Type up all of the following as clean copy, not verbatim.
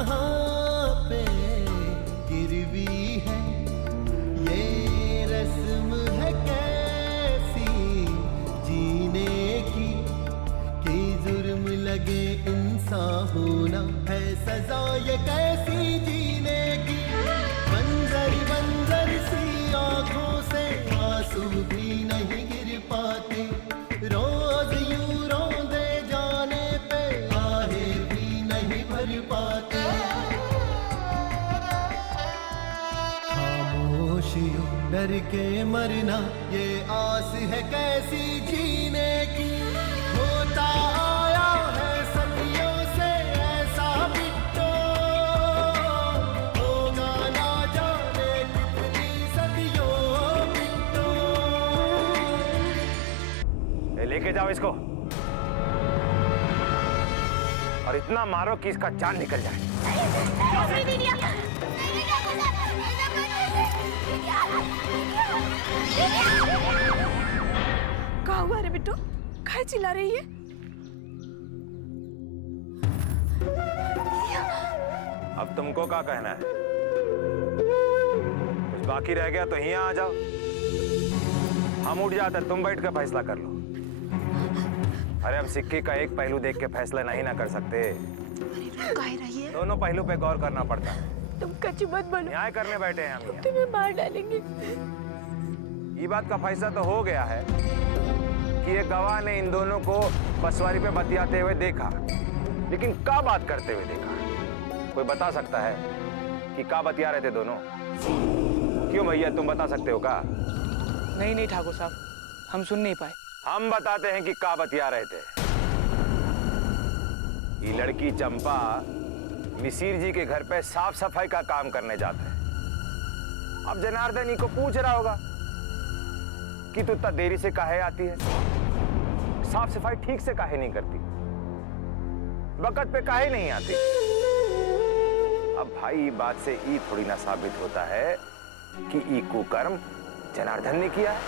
यहाँ पे गिरवी है, ये रस्म है कैसी जीने की, कि जुर्म लगे इंसान होना है सजा ये कैसी जीने की। बंजर बंजर सी आंखों से आंसू भी नहीं गिर पाते, रोज यूं रोंदे जाने पे आहे भी नहीं भर पाते। खामोशियों डर के मरना ये आस है कैसी जीने की। होता आया है सदियों से ऐसा बिट्टो, होगा ना जाने कितनी सदियों बिट्टो। लेके जाओ इसको और इतना मारो कि इसका जान निकल जाए। क्या हुआ रे बिट्टू, काहे चिल्ला रही है? अब तुमको क्या कहना है? कुछ बाकी रह गया तो यहाँ आ जाओ, हम उठ जाते, तुम बैठ कर फैसला कर लो। अरे अब सिक्के का एक पहलू देख के फैसला नहीं ना कर सकते, दोनों पहलू पे गौर करना पड़ता है। तुम कच्ची मत बनो, न्याय करने बैठे हैं हम यहाँ। तुम्हें मार डालेंगे। ये बात का फैसला तो हो गया है कि एक गवाह ने इन दोनों को बसवारी पे बतियाते हुए देखा, लेकिन क्या बात करते हुए देखा? कोई बता सकता है कि क्या बतिया रहे थे दोनों? क्यों भैया, तुम बता सकते हो क्या? नहीं नहीं ठाकुर साहब, हम सुन नहीं पाए। हम बताते हैं कि क्या बतिया रहे थे। ये लड़की चंपा मिसिर जी के घर पे साफ सफाई का काम करने जाता है। अब जनार्दन को पूछ रहा होगा कि तू इतना देरी से काहे आती है, साफ सफाई ठीक से काहे नहीं करती, वक्त पे काहे नहीं आती। अब भाई ये बात से ये थोड़ी ना साबित होता है कि ये कुकर्म जनार्दन ने किया है।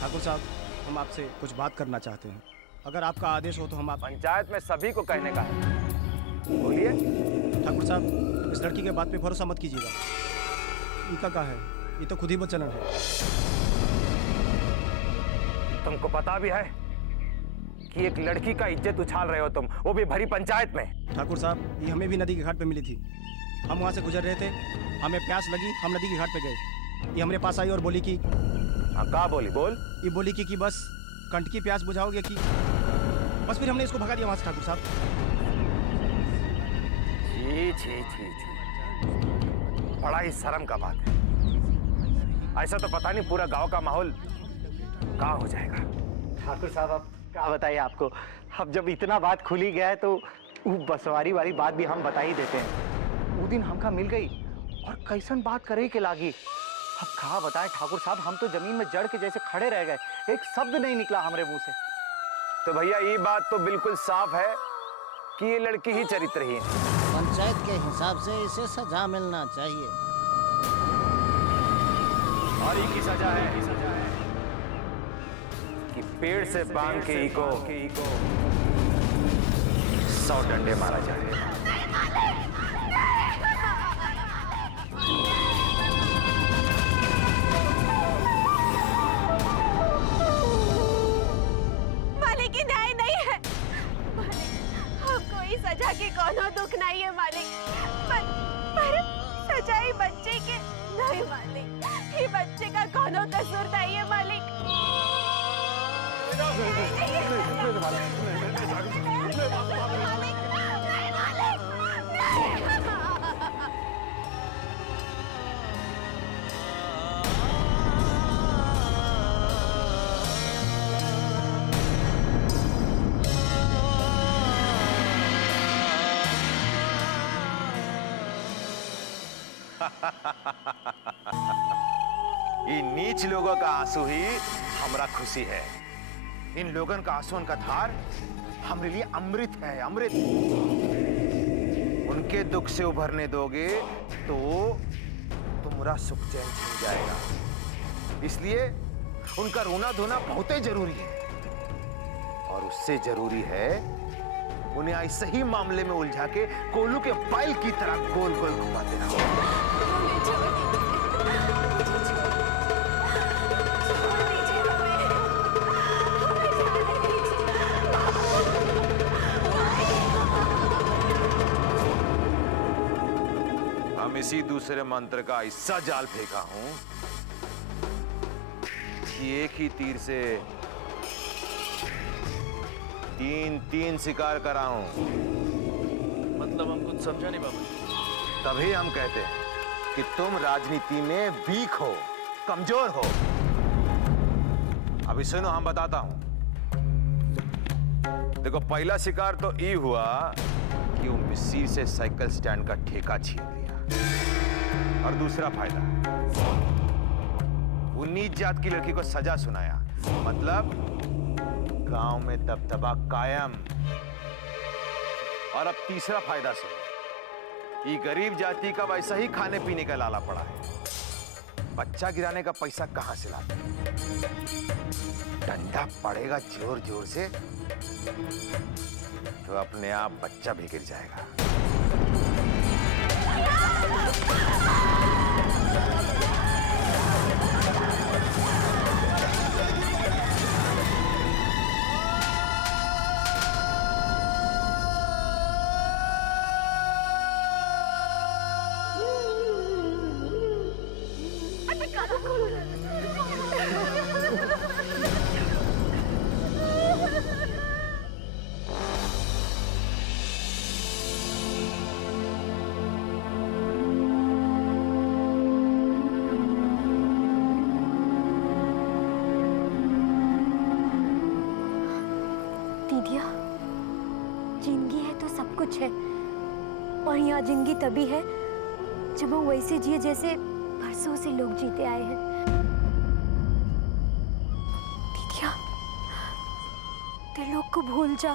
ठाकुर साहब, हम आपसे कुछ बात करना चाहते हैं, अगर आपका आदेश हो तो हम आप। पंचायत में सभी को कहने का है, बोलिए। ठाकुर साहब, इस लड़की के बात पे भरोसा मत कीजिएगा। इनका क्या है, ये तो खुद ही बचना है। तुमको पता भी है कि एक लड़की का इज्जत उछाल रहे हो तुम, वो भी भरी पंचायत में। ठाकुर साहब, ये हमें भी नदी के घाट पे मिली थी। हम वहाँ से गुजर रहे थे, हमें प्यास लगी, हम नदी के घाट पे गए। ये हमारे पास आई और बोली कि क्या बोली? बोल। ये बोली कि बस कंठ की प्यास बुझाओगे कि बस, फिर हमने इसको भगा दिया वहाँ से। ठाकुर साहब, छी छी छी छी, बड़ा ही शर्म का बात है। ऐसा तो पता नहीं पूरा गांव का माहौल कहाँ हो जाएगा। ठाकुर साहब, अब क्या बताइए आपको, अब जब इतना बात खुली गया है तो वो बसवारी वाली बात भी हम बता ही देते हैं। वो दिन हमका मिल गई और कैसन बात करे के लागी। अब कहा बताएं ठाकुर साहब, हम तो जमीन में जड़ के जैसे खड़े रह गए, एक शब्द नहीं निकला हमारे मुंह से। तो भैया ये बात तो बिल्कुल साफ है कि ये लड़की ही चरित्रहीन है। पंचायत के हिसाब से इसे सजा मिलना चाहिए। और ये की सजा है कि पेड़ से बांध के इको 100 डंडे मारा जाए। मालिक, न्याय नहीं है मालिक, कोई सजा के कोनो दुख नहीं है मालिक, पर सजाई बच्चे के नहीं मालिक, ये बच्चे का कोनो कसूर नहीं है मालिक। ये नीच लोगों का आंसू ही हमरा खुशी है। इन लोगों का आंसू का धार हमारे लिए अमृत है, अमृत। उनके दुख से उभरने दोगे तो तुम्हारा सुख चैन छिन जाएगा। इसलिए उनका रोना धोना बहुत ही जरूरी है, और उससे जरूरी है उन्हें ऐसे ही मामले में उलझा के कोलू के बैल की तरह गोल गोल घुमाते रहो। हम इसी दूसरे मंत्र का ऐसा जाल फेंका हूं कि एक ही तीर से तीन शिकार कराऊं। मतलब हम कुछ समझा नहीं बाबा। तभी हम कहते हैं कि तुम राजनीति में वीक हो, कमजोर हो। अभी सुनो, हम बताता हूं। देखो, पहला शिकार तो ये हुआ कि वो मिस्सी से साइकिल स्टैंड का ठेका छीन लिया, और दूसरा फायदा, 19 जात की लड़की को सजा सुनाया, मतलब गांव में दबदबा कायम। और अब तीसरा फायदा सुनो, ये गरीब जाति का वैसा ही खाने पीने का लाला पड़ा है। बच्चा गिराने का पैसा कहां से लाते? डंडा पड़ेगा जोर जोर से तो अपने आप बच्चा भी गिर जाएगा। दीदिया, जिंदगी है तो सब कुछ है, और यहाँ जिंदगी तभी है जब हम वैसे जिए जैसे बरसों से लोग जीते आए हैं। दीदिया, त्रिलोक को भूल जा।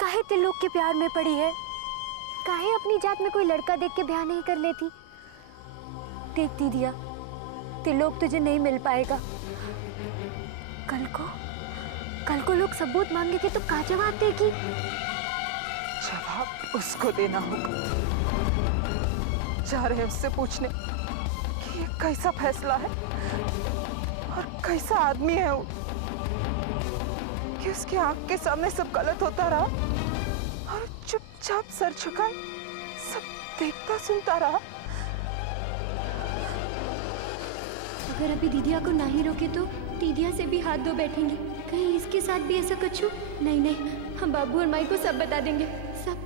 काहे त्रिलोक के प्यार में पड़ी है? काहे अपनी जात में कोई लड़का देख के ब्याह नहीं कर लेती? देख दीदिया, त्रिलोक तुझे नहीं मिल पाएगा। कल को लोग सबूत मांगेंगे तो क्या जवाब देगी? जवाब उसको देना होगा। जा रहे उससे पूछने कि ये कैसा फैसला है और कैसा आदमी है वो, कि उसकी आंख के सामने सब गलत होता रहा और चुपचाप सर झुकाए सब देखता सुनता रहा। अगर अभी दीदिया को ना ही रोके तो दीदिया से भी हाथ धो बैठेंगी। कहीं इसके साथ भी ऐसा कुछ हो? नहीं, हम बाबू और माई को सब बता देंगे, सब।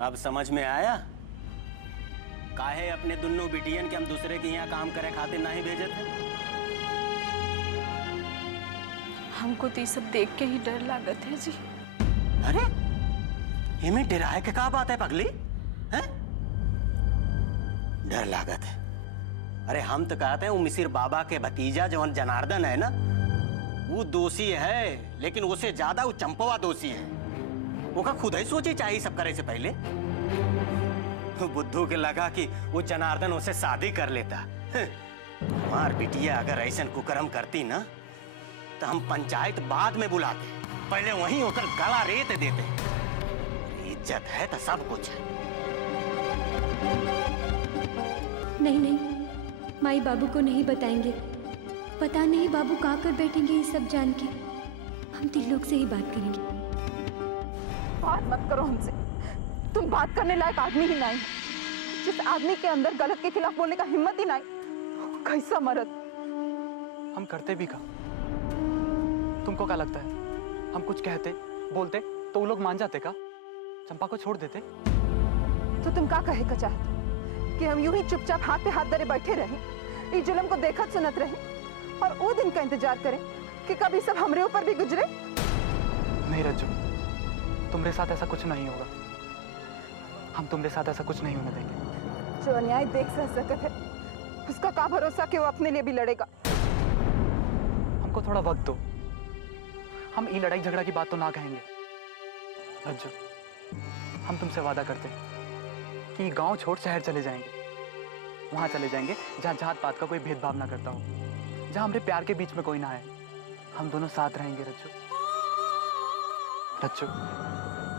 अब समझ में आया काहे अपने दुन्नों बिटियन के हम दूसरे के यहाँ काम करे खातिर नहीं भेजे थे? हमको तो ये सब देख के ही डर लागत है जी। अरे इमें डराए के का बात है पगली? हैं? डर लागत है? अरे हम तो कहते हैं वो मिसिर बाबा के भतीजा जवन जनार्दन है ना, वो दोषी है, लेकिन उससे ज्यादा वो चंपवा दोषी है। वो का खुद ही सोची चाहिए सब करे से पहले। बुद्धू के लगा कि वो जनार्दन उसे शादी कर लेता। हमार बिटिया अगर ऐसा कुकर्म करती ना तो हम पंचायत बाद में बुलाते, पहले वहीं होकर गला रेत देते। इज्जत है तो सब कुछ है। नहीं, माई बाबू को नहीं बताएंगे। पता नहीं बाबू कहाँ कर बैठेंगे ये सब जान के। हम त्रिलोक से ही बात करेंगे। बात मत करो हमसे, तुम बात करने लायक आदमी ही नहीं। जिस आदमी के अंदर गलत के खिलाफ बोलने का हिम्मत ही नहीं, कैसा मर्द। हम करते भी का? तुमको क्या लगता है हम कुछ कहते बोलते तो वो लोग मान जाते का? चंपा को छोड़ देते? तो तुम क्या कहे का चाहते कि हम यूं ही चुपचाप हाथ पे हाथ धरे बैठे रहे, इस जुल्म को देखत सुनत रहे और वो दिन का इंतजार करें कि कभी सब हमरे ऊपर भी गुजरे? नहीं रज्जू, तुम्हारे साथ ऐसा कुछ नहीं होगा। हम तुम्हारे साथ ऐसा कुछ नहीं होने देंगे। जो अन्याय देख सह सकत है उसका क्या भरोसा कि वो अपने लिए भी लड़ेगा? हमको थोड़ा वक्त दो, हम ये लड़ाई झगड़ा की बात तो ना कहेंगे। रज्जू, हम तुमसे वादा करते हैं कि गांव छोड़ शहर चले जाएंगे। वहां चले जाएंगे जहां जात पात का कोई भेदभाव ना करता हो, जहां हमारे प्यार के बीच में कोई ना आए। हम दोनों साथ रहेंगे रज्जू। रज्जू,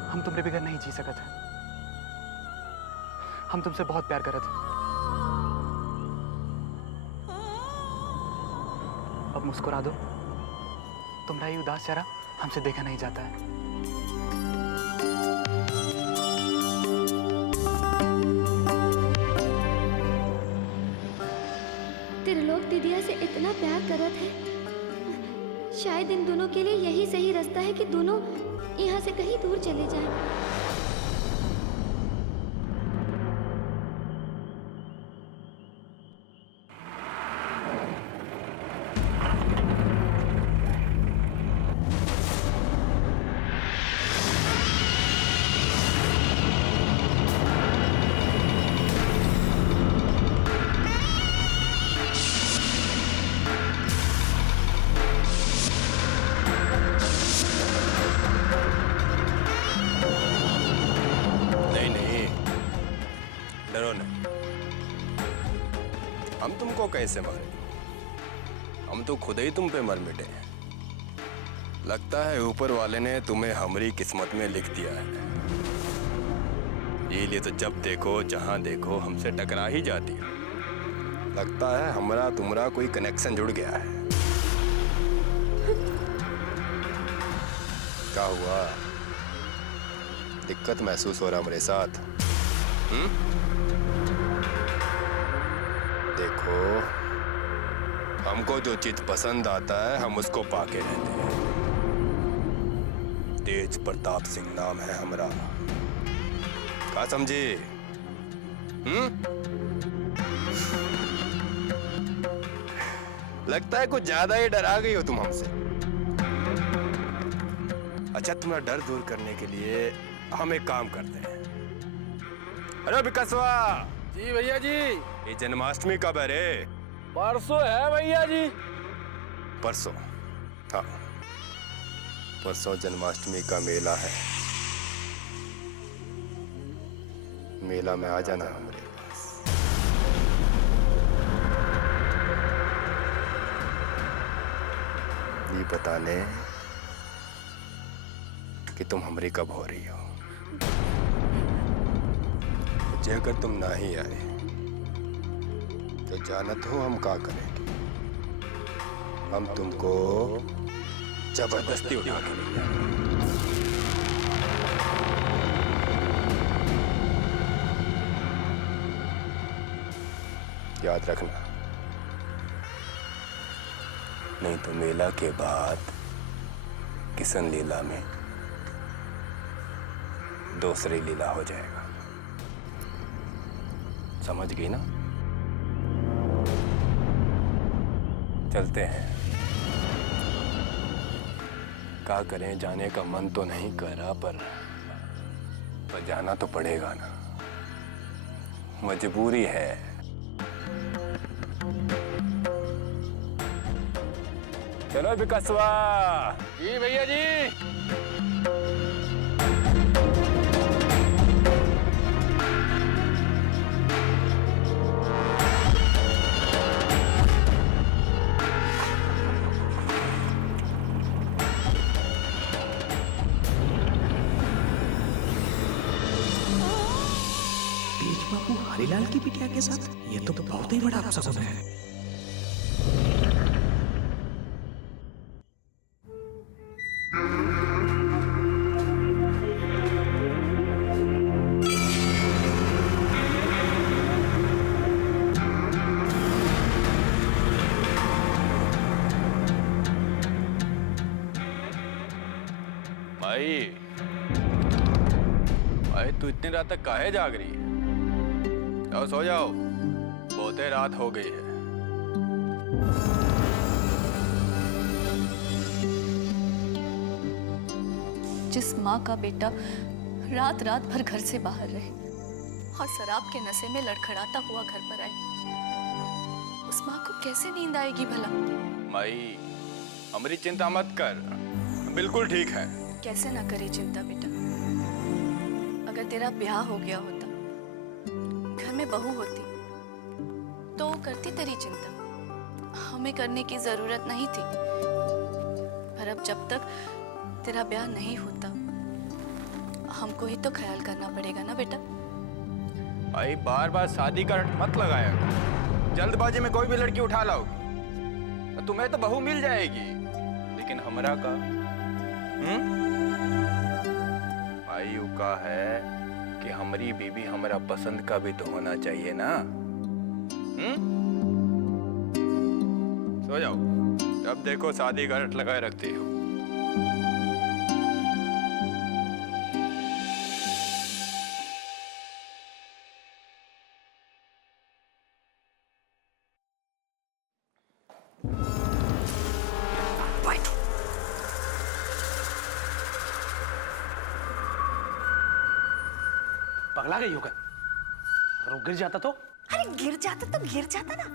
हम तुमरे बगैर नहीं जी सकते हैं। हम तुमसे बहुत प्यार करते हैं। अब मुस्कुरा दो, तुम्हारा ये उदास चेहरा हमसे देखा नहीं जाता है। त्रिलोक दीदिया से इतना प्यार करत है, शायद इन दोनों के लिए यही सही रास्ता है कि दोनों यहाँ से कहीं दूर चले जाएं। डरो नहीं, हम तुमको कैसे मारे? हम तो खुद ही तुम पे मर मिटे। लगता है ऊपर वाले ने तुम्हें हमारी किस्मत में लिख दिया है। ये तो जब देखो जहां देखो हमसे टकरा ही जाती है। लगता है हमारा तुम्हारा कोई कनेक्शन जुड़ गया है। क्या हुआ? दिक्कत महसूस हो रहा मेरे साथ? देखो, हमको जो चीज पसंद आता है हम उसको पाके रहते हैं। तेज प्रताप सिंह नाम है हमारा। क्या समझी? लगता है कुछ ज्यादा ही डरा गई हो तुम हमसे। अच्छा, तुम्हारा डर दूर करने के लिए हम एक काम करते हैं। अरे विकासवा जी भैया जी। ये जन्माष्टमी कब है रे? परसों है भैया जी। परसों? हाँ, परसों जन्माष्टमी का मेला है। मेला में आ जाना हमारे पास। ये बताने कि तुम हमारी कब हो रही हो। अगर तुम ना ही आए तो जानत हो हम क्या करेंगे। हम तुमको जबरदस्ती उठा के ले जाएंगे। याद रखना, नहीं तो मेला के बाद किशन लीला में दूसरी लीला हो जाएगा। समझ गई ना? चलते हैं। क्या करें, जाने का मन तो नहीं कर रहा, पर जाना तो पड़ेगा ना, मजबूरी है। चलो विकासवा। जी भैया जी। बाबू हरिलाल की बिटिया के साथ ये तो बहुत ही बड़ा अपशगुन है। भाई, भाई तू इतनी रात तक काहे जाग रही है? जाओ सो जाओ, बहुत रात हो गई है। जिस माँ का बेटा रात रात भर घर से बाहर रहे और शराब के नशे में लड़खड़ाता हुआ घर पर आए, उस माँ को कैसे नींद आएगी भला? माई, हमारी चिंता मत कर, बिल्कुल ठीक है। कैसे ना करे चिंता बेटा? अगर तेरा ब्याह हो गया होता, घर में बहू होती, तो करती तेरी चिंता, हमें करने की जरूरत नहीं थी। पर अब जब तक तेरा ब्याह नहीं होता, हमको ही तो ख्याल करना पड़ेगा ना बेटा। भाई बार बार शादी का रट मत लगाया, जल्दबाजी में कोई भी लड़की उठा लाओगी, तुम्हें तो बहू मिल जाएगी, लेकिन हमरा का आयु का है कि हमारी बीबी हमारा पसंद का भी तो होना चाहिए ना। सो जाओ, अब देखो शादी का रट लगाए रखती हो। पगला गई होगा, अगर वो गिर जाता तो? अरे गिर जाता ना।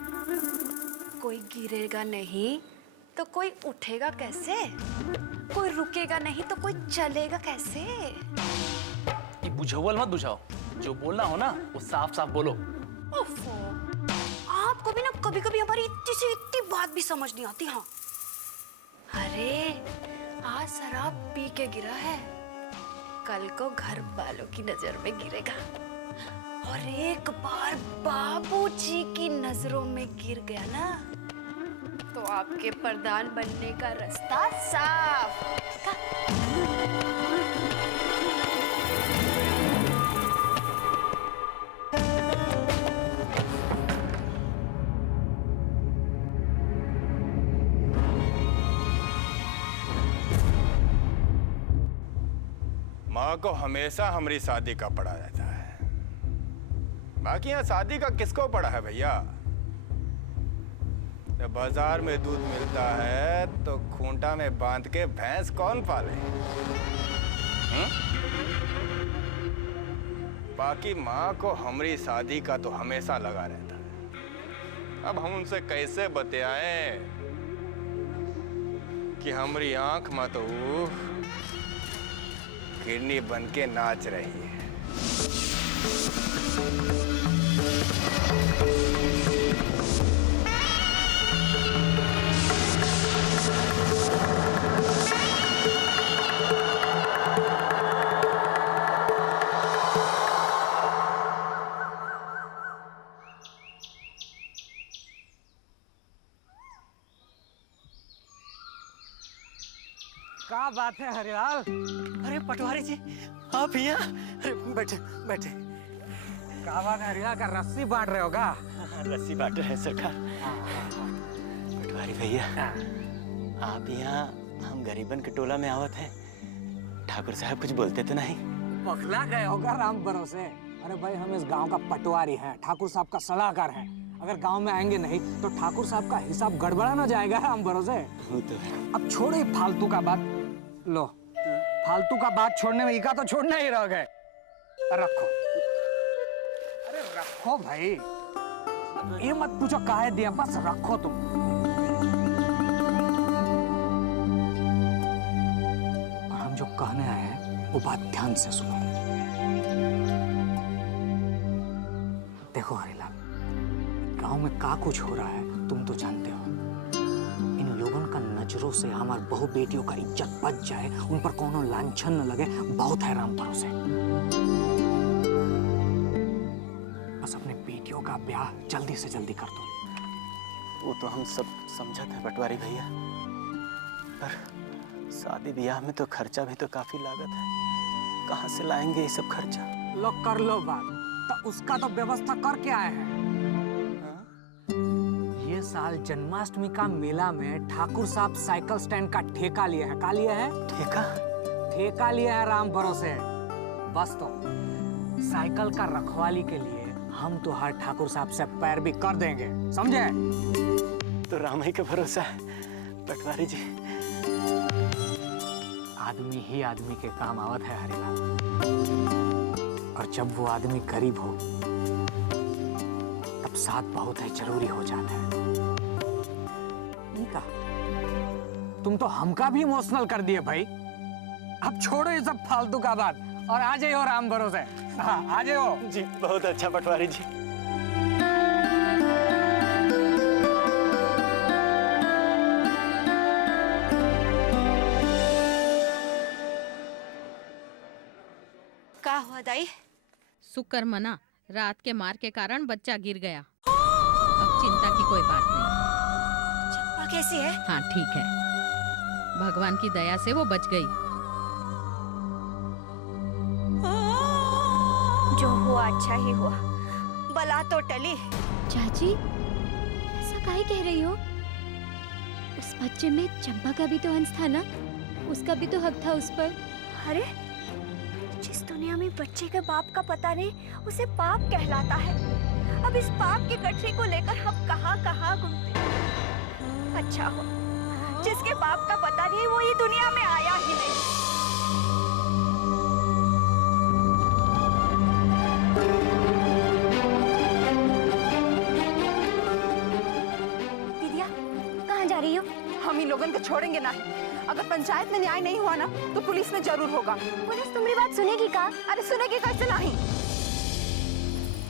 कोई गिरेगा नहीं तो कोई उठेगा कैसे? कोई रुकेगा नहीं तो कोई चलेगा कैसे? ये बुझावल मत बुझाओ, जो बोलना हो ना वो साफ साफ बोलो। ओफो, आपको भी ना कभी कभी हमारी इतनी से इतनी बात भी समझ नहीं आती। हाँ, अरे आज शराब पी के गिरा है, कल को घर वालों की नजर में गिरेगा, और एक बार बाबूजी की नजरों में गिर गया ना, तो आपके प्रधान बनने का रास्ता साफ। माँ को हमेशा हमारी शादी का पड़ा रहता है, बाकी यहाँ शादी का किसको पड़ा है भैया? जब बाजार में दूध मिलता है तो खूंटा में बांध के भैंस कौन पाले? बाकी माँ को हमारी शादी का तो हमेशा लगा रहता है। अब हम उनसे कैसे बतियाएं कि हमारी आंख में तो हिरनी बन के नाच रही है। क्या बात है हरिलाल? अरे पटवारी जी, आप यहाँ? अरे बैठे बैठे। क्या बात है हरिलाल, का रस्सी बांट रहे होगा? रस्सी बांट रहे हैं सरकार। पटवारी भैया, आप यहाँ हम गरीबन के टोला में आवत हैं, ठाकुर साहब कुछ बोलते तो नहीं? पगला गए होगा राम भरोसे। अरे भाई, हम इस गांव का पटवारी हैं, ठाकुर साहब का सलाहकार हैं। अगर गांव में आएंगे नहीं तो ठाकुर साहब का हिसाब गड़बड़ा ना जाएगा राम भरोसे। अब छोड़ो ये फालतू का बात। लो, फालतू का बात छोड़ने में इका तो छोड़ना ही रह गए। रखो, अरे रखो भाई, ये मत पूछो काहे दिया, बस रखो तुम। और हम जो कहने आए हैं वो बात ध्यान से सुनो। देखो हरिलाल, गांव में का कुछ हो रहा है तुम तो जानते हो। इन लोगों का नजरों से हमार बहु बेटियों का इज्जत बच जाए, उन पर कोनो लांछन न लगे, बहुत है राम भरोसे। बस अपने बेटियों का ब्याह जल्दी से जल्दी कर दो। वो तो हम सब समझते हैं पटवारी भैया, पर शादी ब्याह में तो खर्चा भी तो काफी लागत है, कहाँ से लाएंगे ये सब खर्चा? लो कर लो बात, तो उसका तो व्यवस्था करके आए हैं। ये साल जन्माष्टमी का मेला में ठाकुर साहब साइकिल स्टैंड का ठेका लिए हैं। का लिए हैं? ठेका? ठेका लिए हैं राम भरोसे। बस तो साइकिल का रखवाली के लिए हम तो हर ठाकुर साहब से पैर भी कर देंगे, समझे? तो राम ही का भरोसा है पटवारी जी। आदमी ही आदमी के काम आवत है हरिलाल, और जब वो आदमी गरीब हो तब साथ बहुत है जरूरी हो जाता है। तुम तो हमका भी इमोशनल कर दिए भाई। अब छोड़ो ये सब फालतू का बात, और आ जाइयो राम भरोसे। हाँ आ जाइयो जी बहुत अच्छा पटवारी जी। का हुआ दाई? शुक्र मना, रात के मार के कारण बच्चा गिर गया। अब चिंता की कोई बात नहीं। चंपा कैसी है? हाँ ठीक है, भगवान की दया से वो बच गई। जो हुआ अच्छा ही हुआ, बला तो टली। चाची, ऐसा काहे कह रही हो? उस बच्चे में चंपा का भी तो अंश था ना, उसका भी तो हक था उस पर। अरे जिस दुनिया में बच्चे के बाप का पता नहीं, उसे पाप कहलाता है। अब इस पाप की गठरी को लेकर हम कहाँ कहाँ घूमते। अच्छा हो जिसके बाप का पता नहीं, वो ये दुनिया में आया ही नहीं। दीदिया, कहाँ जा रही हो? हम इन लोगों को छोड़ेंगे नहीं। अगर पंचायत में न्याय नहीं हुआ ना तो पुलिस में जरूर होगा। पुलिस तुम्हारी बात सुनेगी का? अरे सुनेगी कैसे नहीं?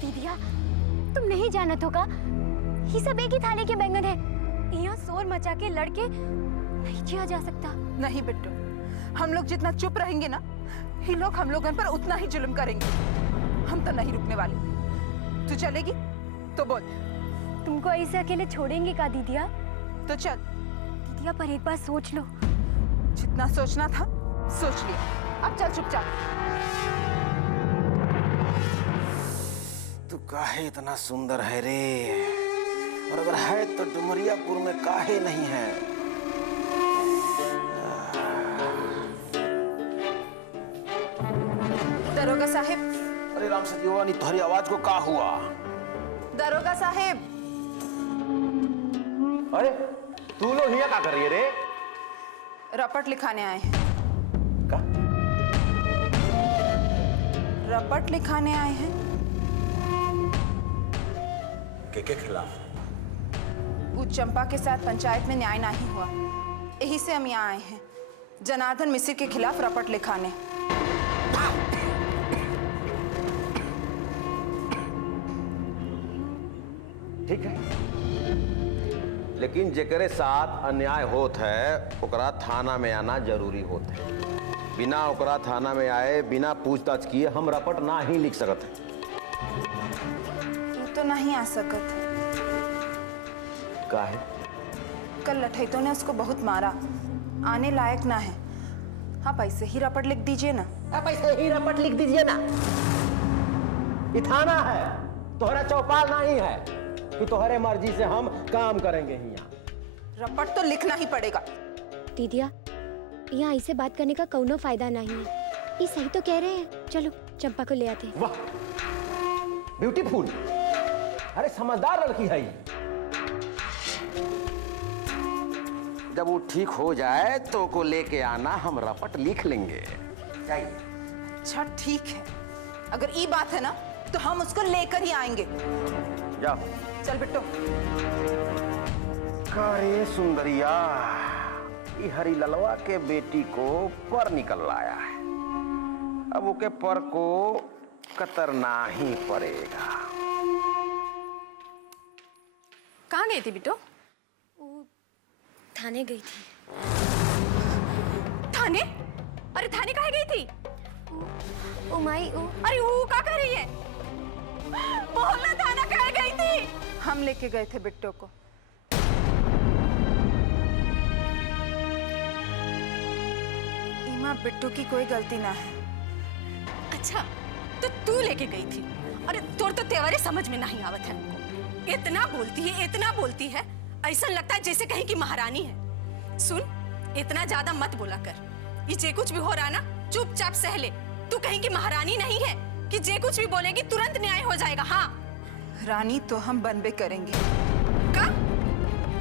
दीदिया, तुम नहीं जानत होगा, ये सब एक ही थाने के बैंगन है। यहाँ शोर मचा के लड़के नहीं जिया जा सकता। नहीं बिट्टू, हम लोग जितना चुप रहेंगे ना, ये लोग हम लोगों पर उतना ही जुल्म करेंगे। हम तो नहीं रुकने वाले। तू चलेगी तो बोल। तुमको ऐसे अकेले छोड़ेंगे का दीदिया? तो चल। दीदिया पर एक बार सोच लो। जितना सोचना था सोच लिया, अब चल चुपचाप। तू काहे इतना सुंदर है रे, और अगर है तो डुमरियापुर में काहे नहीं है? दरोगा साहिब। अरे राम सजीवानी, तुम्हारी आवाज को का हुआ? दरोगा साहिब। अरे तू लोग यहाँ क्या कर रही है रे? रपट लिखाने आए हैं। का? रपट लिखाने आए हैं। के खिलाफ? वो चंपा के साथ पंचायत में न्याय नहीं हुआ, यही से हम यहाँ आए हैं जनार्दन मिश्र के खिलाफ रपट लिखाने। ठीक है, लेकिन जेकरे साथ अन्याय होत है ओकरा थाना में आना जरूरी होत है। बिना ओकरा थाना में आए, बिना पूछताछ किए हम रपट ना ही लिख सकते। तू तो नहीं आ सकत। काहे? कल लठैतों ने उसको बहुत मारा, आने लायक ना है। आप ऐसे ही रपट लिख दीजिए ना। आप ऐसे ही रपट लिख दीजिए ना। ये थाना है, तोहरा चौपाल नहीं है कि तोहरे मर्जी से हम काम करेंगे यहाँ। रपट तो लिखना ही पड़ेगा। दीदिया, यहाँ ऐसे बात करने का कौनो फायदा नहीं है। ये सही तो कह रहे हैं। चलो चंपा को ले आते हैं। वाह, ब्यूटीफुल। अरे समझदार लड़की है ये। जब वो ठीक हो जाए तो को लेके आना, हम रपट लिख लेंगे। चाहिए। अच्छा ठीक है, अगर ये बात है ना तो हम उसको लेकर ही आएंगे। जाओ। चल बिट्टू। अरे सुंदरिया, ये हरी ललवा के बेटी को पर निकल लाया है, अब ओके पर को कतरना ही पड़ेगा। कहाँ गई थी बिट्टू? थाने गई थी। थाने? अरे थाने काहे गई थी? ओ माई, अरे वो क्या कर रही है? बोलना, थाना काहे गई थी? हम लेके गए थे बिट्टू को। इमा, बिट्टू की कोई गलती ना है। अच्छा, तो तू लेके गई थी? अरे तोर तो तेवरे समझ में नहीं आवत है। इतना बोलती है, ऐसा लगता है जैसे कहीं की महारानी है। सुन, इतना ज्यादा मत बोला कर। ये जे कुछ भी हो रहा ना, चुपचाप सह ले। तू कहीं की महारानी नहीं है कि जे कुछ भी बोलेगी तुरंत न्याय हो जाएगा। हाँ, रानी तो हम बनबे करेंगे। का?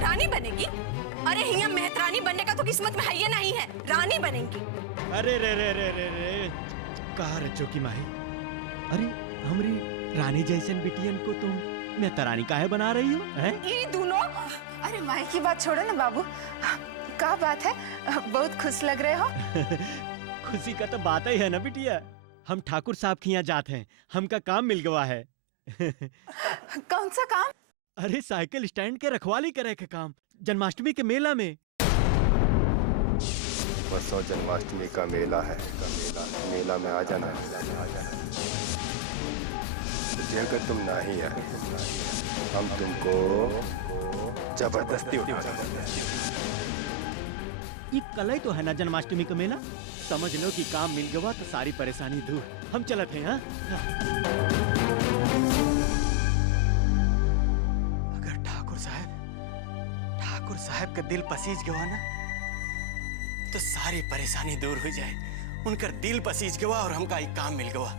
रानी बनेगी? अरे हिया मेहतरानी बनने का तो किस्मत में है ही नहीं है, रानी बनेगी। अरे रे रे रे रे रे, कहा रचो की माही? अरे हमरी रानी जैसन बिटियन को तुम मेहतरानी काहे बना रही हो? हैं? ये दोनों? अरे माई की बात छोड़ो ना बाबू, क्या बात है? बहुत खुश लग रहे हो। खुशी का तो बात ही है ना बिटिया। हम ठाकुर साहब के यहाँ जाते हैं, हमका काम मिल गया है। कौन सा काम? अरे साइकिल स्टैंड के रखवाली करे के काम, जन्माष्टमी के मेला में। परसों जन्माष्टमी का मेला है, मेला में आ जाना। अगर तुम नहीं आए, हम तुमको जबरदस्ती उठा देंगे। ये कल ही तो है ना जन्माष्टमी का मेला। समझ लो कि काम मिल गया तो सारी परेशानी दूर। हम चलते हैं। अगर ठाकुर साहब का दिल पसीज गवा ना तो सारी परेशानी दूर हो जाए। उनकर दिल पसीज गवा और हमका एक काम मिल गवा,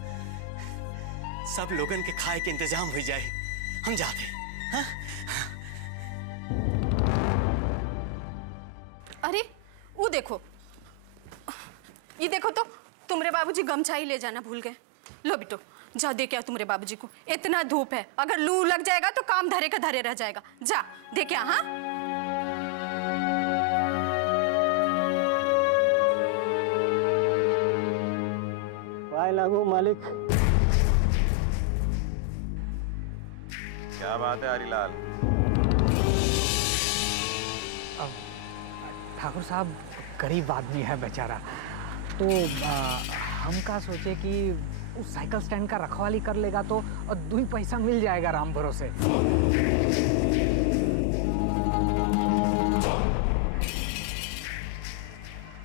सब लोगन के खाए के इंतजाम हो जाए। हम जाते हैं। अरे वो देखो, ये देखो तो तुम्हारे बाबूजी गमछा ही ले जाना भूल गए। लो बिटो, जा दे क्या तुम्हारे बाबूजी को। इतना धूप है, अगर लू लग जाएगा तो काम धरे का धरे रह जाएगा। जा दे क्या। हाँ लागू मालिक। क्या बात है हरिलाल? ठाकुर साहब गरीब आदमी है बेचारा, तो हम का सोचे कि उस साइकिल स्टैंड का रखवाली कर लेगा तो 2 पैसा मिल जाएगा राम भरोसे।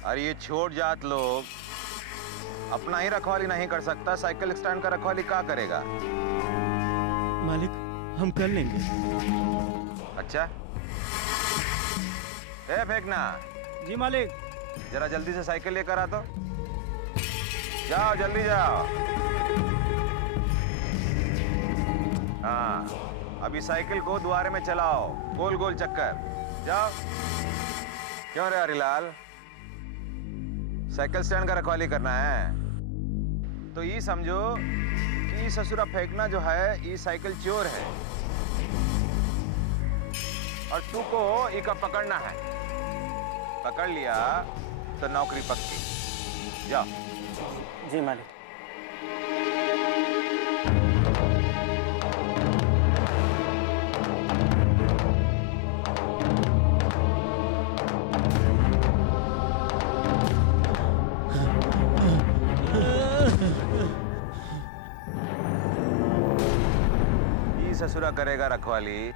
अरे ये छोड़ जात लोग अपना ही रखवाली नहीं कर सकता, साइकिल स्टैंड का रखवाली क्या करेगा? मालिक हम कर लेंगे। अच्छा, ए फेंकना। जी मालिक। जरा जल्दी से साइकिल लेकर आ तो। जाओ जल्दी जाओ। हाँ, अभी साइकिल को द्वारे में चलाओ, गोल गोल चक्कर। जाओ। क्यों रे हरिलाल, साइकिल स्टैंड का रखवाली करना है तो ये समझो कि ससुरा फेंकना जो है ये साइकिल चोर है और तू को इका पकड़ना है। पकड़ लिया तो नौकरी पक्की। जाओ। जी मालिक। ससुरा करेगा रखवाली।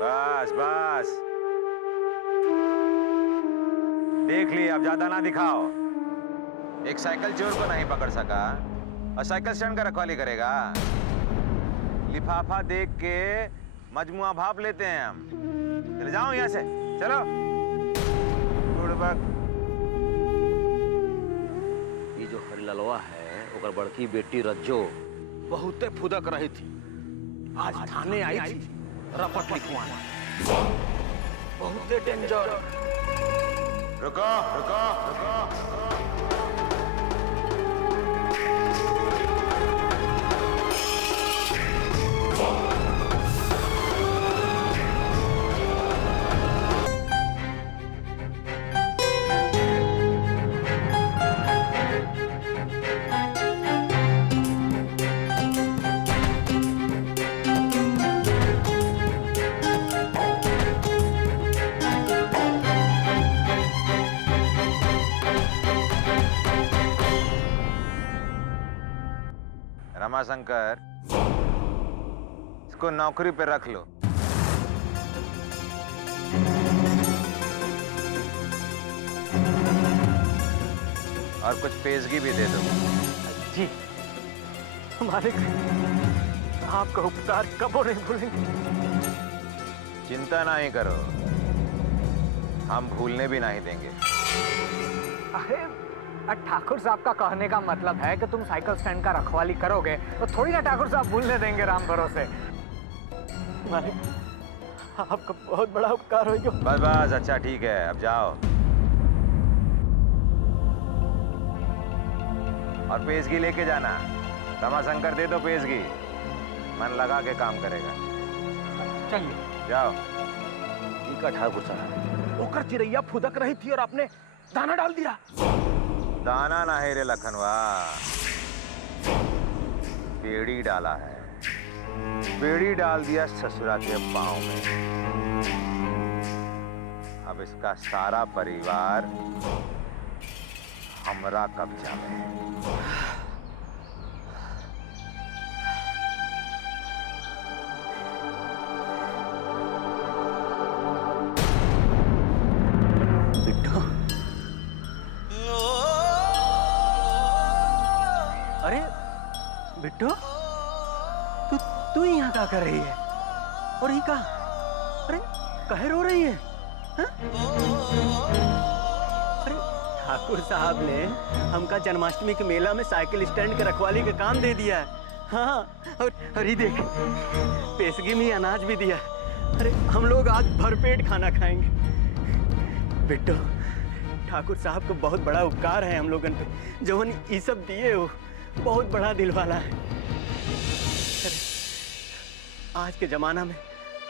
बस बस देख ली, अब ज्यादा ना दिखाओ। एक साइकिल चोर को नहीं पकड़ सका और साइकिल स्टैंड का रखवाली करेगा। लिफाफा देख के मजमुआ भाप लेते हैं हम। चले जाओ यहाँ से, चलो। ये जो हरिलालवा है ओकर बड़की बेटी रज्जो बहुते फुदक रही थी, आज थाने आई थी रपट लिखवाना। बहुते डेंजर। रुको रुको रुको। रमाशंकर, इसको नौकरी पे रख लो। और कुछ पेशगी भी दे दो। जी मालिक, आपका उपकार कबो नहीं भूलेंगे। चिंता नहीं करो, हम भूलने भी नहीं देंगे। अरे ठाकुर साहब का कहने का मतलब है कि तुम साइकिल स्टैंड का रखवाली करोगे तो थोड़ी ना ठाकुर साहब भूलने देंगे राम भरोसे। मालिक आपका बहुत बड़ा उपकार हो गया। बस बस, अच्छा ठीक है, अब जाओ। और पेशगी लेके जाना, रमाशंकर दे दो पेशगी, मन लगा के काम करेगा। चलिए जाओ। ठीक है ठाकुर साहब, ओकर चिड़ैया फुदक रही थी और आपने दाना डाल दिया। दाना ना है रे लखनवा, बेड़ी डाला है। बेड़ी डाल दिया ससुरा के पांव में। अब इसका सारा परिवार हमरा कब्जा में। बिट्टू, अरे बिट्टू, तू यहाँ क्या कर रही है? और ये कहा? अरे कहे रो रही है? हा? अरे ठाकुर साहब ने हमका जन्माष्टमी के मेला में साइकिल स्टैंड के रखवाली का काम दे दिया है। हाँ, और ये देख, पेशगी में अनाज भी दिया। अरे हम लोग आज भरपेट खाना खाएंगे। बिट्टू, ठाकुर साहब को बहुत बड़ा उपकार है हम लोगन पे, जवन ये सब दिए हो, बहुत बड़ा दिल वाला है। आज के जमाना में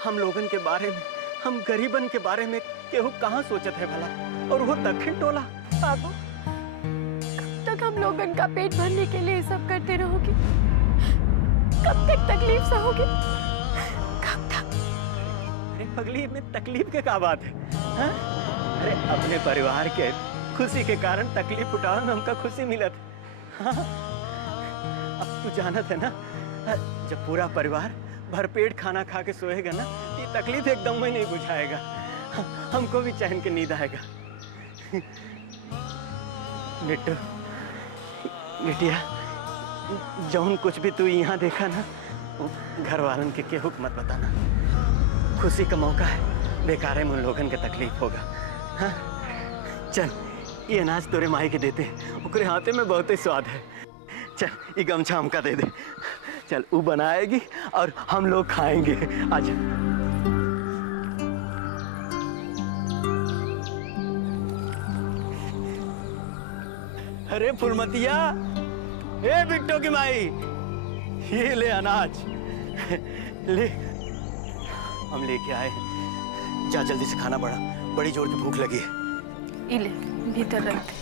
हम लोगन के बारे में, हम गरीबन के बारे में केहू कहाँ सोचत है भला, और वो दक्षिण टोला। बाबू, कब तक हम लोगन का पेट भरने के लिए सब करते रहोगे? कब तक तकलीफ सहोगे? कब तक? अरे पगली, में तकलीफ के क्या बात है? हा? अरे अपने परिवार के खुशी के कारण तकलीफ उठाओ में हमका खुशी मिलत। हाँ? अब तू जानत है ना, जब पूरा परिवार भरपेट खाना खा के सोएगा ना, ये तकलीफ एकदम में नहीं बुझाएगा। हमको भी चैन की नींद आएगा। बिट्टू, बिटिया, जौन कुछ भी तू यहाँ देखा ना, घर वालन के केहू मत बताना। खुशी का मौका है, बेकारे में उन लोगन के तकलीफ होगा। हाँ? चल, ये अनाज तोरे माई के देते, ओकरे हाथे में बहुत ही स्वाद है। चल, ये गमछा हमका दे दे। चल, वो बनाएगी और हम लोग खाएंगे। आजा। अरे फुलमतिया, ए बिट्टो की माई, ये ले अनाज ले, हम लेके आए। जा जल्दी से खाना बढ़ा, बड़ी जोर की भूख लगी है। इले भीतर रख दे।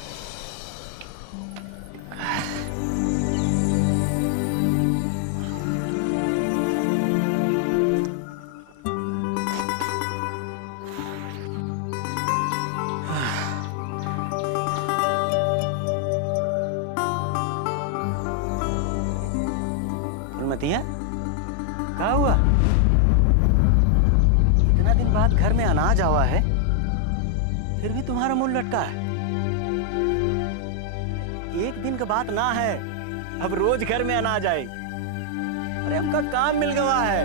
फुलमतिया, क्या हुआ? इतना दिन बाद घर में अनाज आवा है, फिर भी तुम्हारा मुंह लटका है। एक दिन का बात ना है, अब रोज घर में अनाज आए। अरे हमका काम मिल गया है,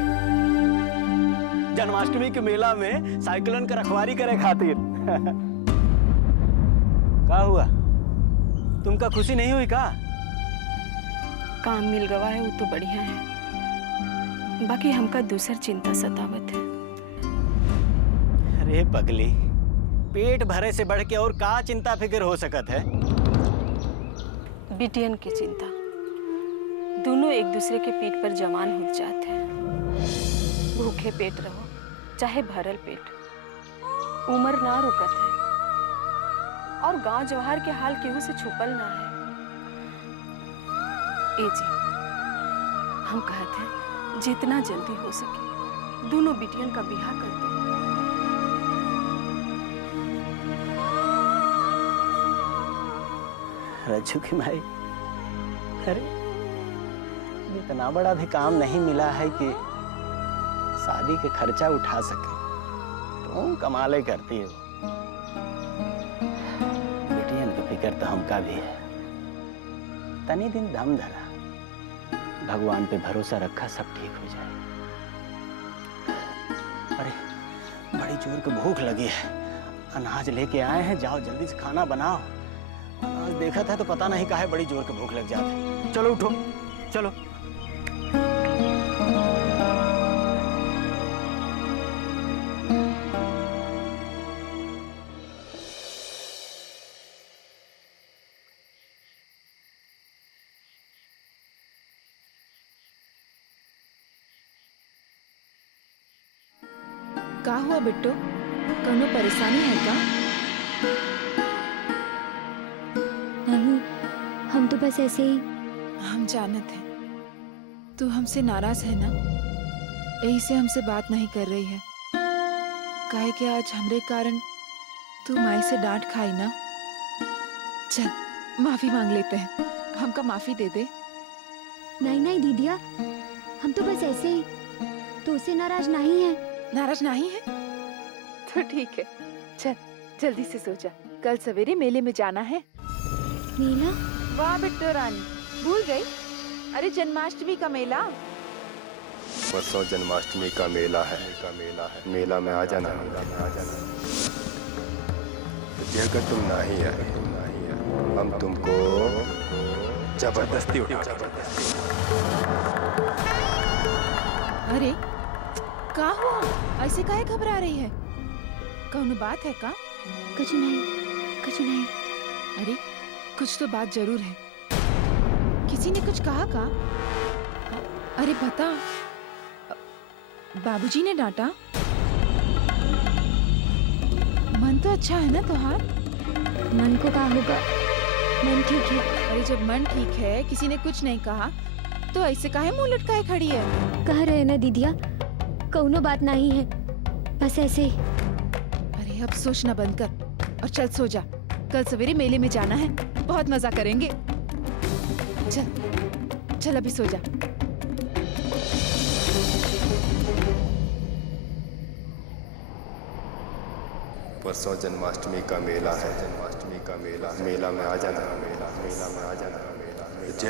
जन्माष्टमी के मेला में साइकिलन का रखवारी करे खातिर। क्या हुआ? तुमका खुशी नहीं हुई का? काम मिल गवा है, वो तो बढ़िया है, बाकी हमका दूसर चिंता सतावत है। अरे पगली, पेट भरे से बढ़ के और का चिंता फिक्र हो सकत है? बिटियन की चिंता। दोनों एक दूसरे के पीठ पर जवान हो जाते हैं। भूखे पेट रहो चाहे भरल पेट, उम्र ना रुकत है, और गांव जवाहर के हाल केहू से छुपल ना है। ए जी, हम कहते हैं जितना जल्दी हो सके दोनों बिटियन का बिहार कर दो। रज्जू की माई, अरे इतना बड़ा भी काम नहीं मिला है कि शादी के खर्चा उठा सके। तुम कमाले करती हो। बेटियन की फिक्र तो हमका भी है। तनी दिन दम धरा, भगवान पे भरोसा रखा, सब ठीक हो जाए। अरे बड़ी जोर की भूख लगी है, अनाज लेके आए हैं, जाओ जल्दी से खाना बनाओ। अनाज देखा था तो पता नहीं काहे बड़ी जोर की भूख लग जाती। चलो उठो, चलो। का हुआ बिट्टो? कोनो परेशानी है का? नहीं, हम तो बस ऐसे ही। हम जानत हैं तू हमसे नाराज है ना, यही से हमसे बात नहीं कर रही है। काहे कि आज हमरे कारण तू माई से डांट खाई ना। चल माफी मांग लेते हैं, हमका माफी दे दे। नहीं नहीं दीदिया, हम तो बस ऐसे ही, तो उससे नाराज नहीं है। नाराज नहीं है तो ठीक है, चल जल्दी से सो जा, कल सवेरे मेले में जाना है। मेला? वाह बिट्टो रानी, भूल गई? अरे जन्माष्टमी का मेला। परसों जन्माष्टमी का मेला है, मेला में आ जाना। अगर तुम नहीं आए, हम तुमको जबरदस्ती उठा। अरे का हुआ? ऐसे काहे घबरा रही है? कौन बात है का? कुछ नहीं, कुछ नहीं। अरे कुछ तो बात जरूर है। किसी ने कुछ कहा का? अरे बता, बाबूजी ने डांटा? मन तो अच्छा है ना तुहार? मन को क्या होगा, मन ठीक है। अरे जब मन ठीक है, किसी ने कुछ नहीं कहा तो ऐसे काहे मुंह लटकाए खड़ी है? कह रहे ना दीदिया, कौनो बात नहीं है, बस ऐसे ही। अरे अब सोचना बंद कर और चल सो जा, कल सवेरे मेले में जाना है, बहुत मजा करेंगे। चल चल अभी सो जा। परसों जन्माष्टमी का मेला है, मेला में आ जाना।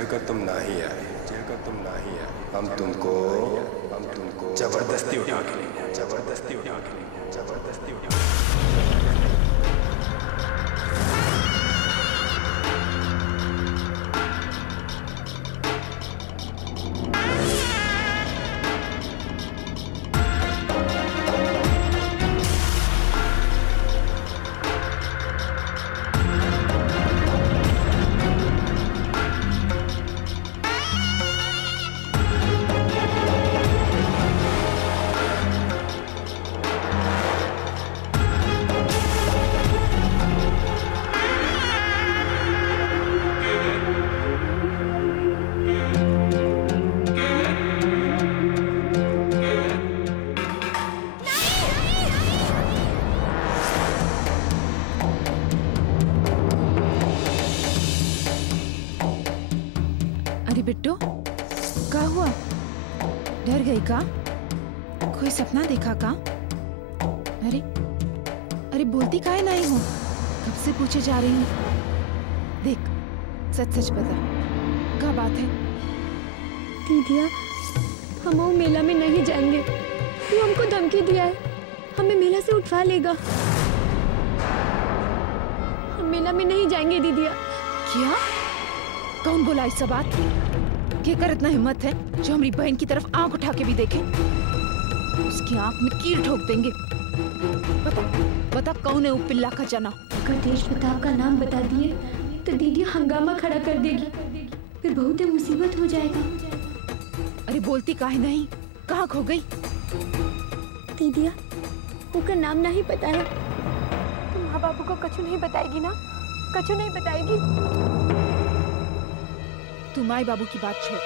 अगर तुम नहीं आए, हम तुमको जबरदस्ती उठा के लेंगे, जबरदस्ती उठा के लेंगे, जबरदस्ती उठा। अरे बिट्टो, क्या हुआ? डर गई का? कोई सपना देखा का? अरे अरे बोलती काहे नहीं हो? कब से पूछे जा रही हूँ। देख सच सच बता, क्या बात है? दीदिया, हम वो मेला में नहीं जाएंगे, तू हमको धमकी दिया है, हमें मेला से उठवा लेगा। हम मेला में नहीं जाएंगे दीदिया। क्या? कौन बोला ऐसा बात? क्या कर इतना हिम्मत है जो हमारी बहन की तरफ आंख उठा के भी देखे? उसकी आंख में कील ठोक देंगे। बता बता, कौन है वो पिल्ला का जना? अगर देश प्रताप का नाम बता दिए तो दीदी हंगामा खड़ा कर देगी, फिर बहुत ही मुसीबत हो जाएगा। अरे बोलती काहे नहीं? कहाँ खो गई? दीदिया, उसका नाम नहीं पता है। तुम माँ बाबू को कछु नहीं बताएगी ना? कछु नहीं बताएगी? तू माई बाबू की बात छोड़,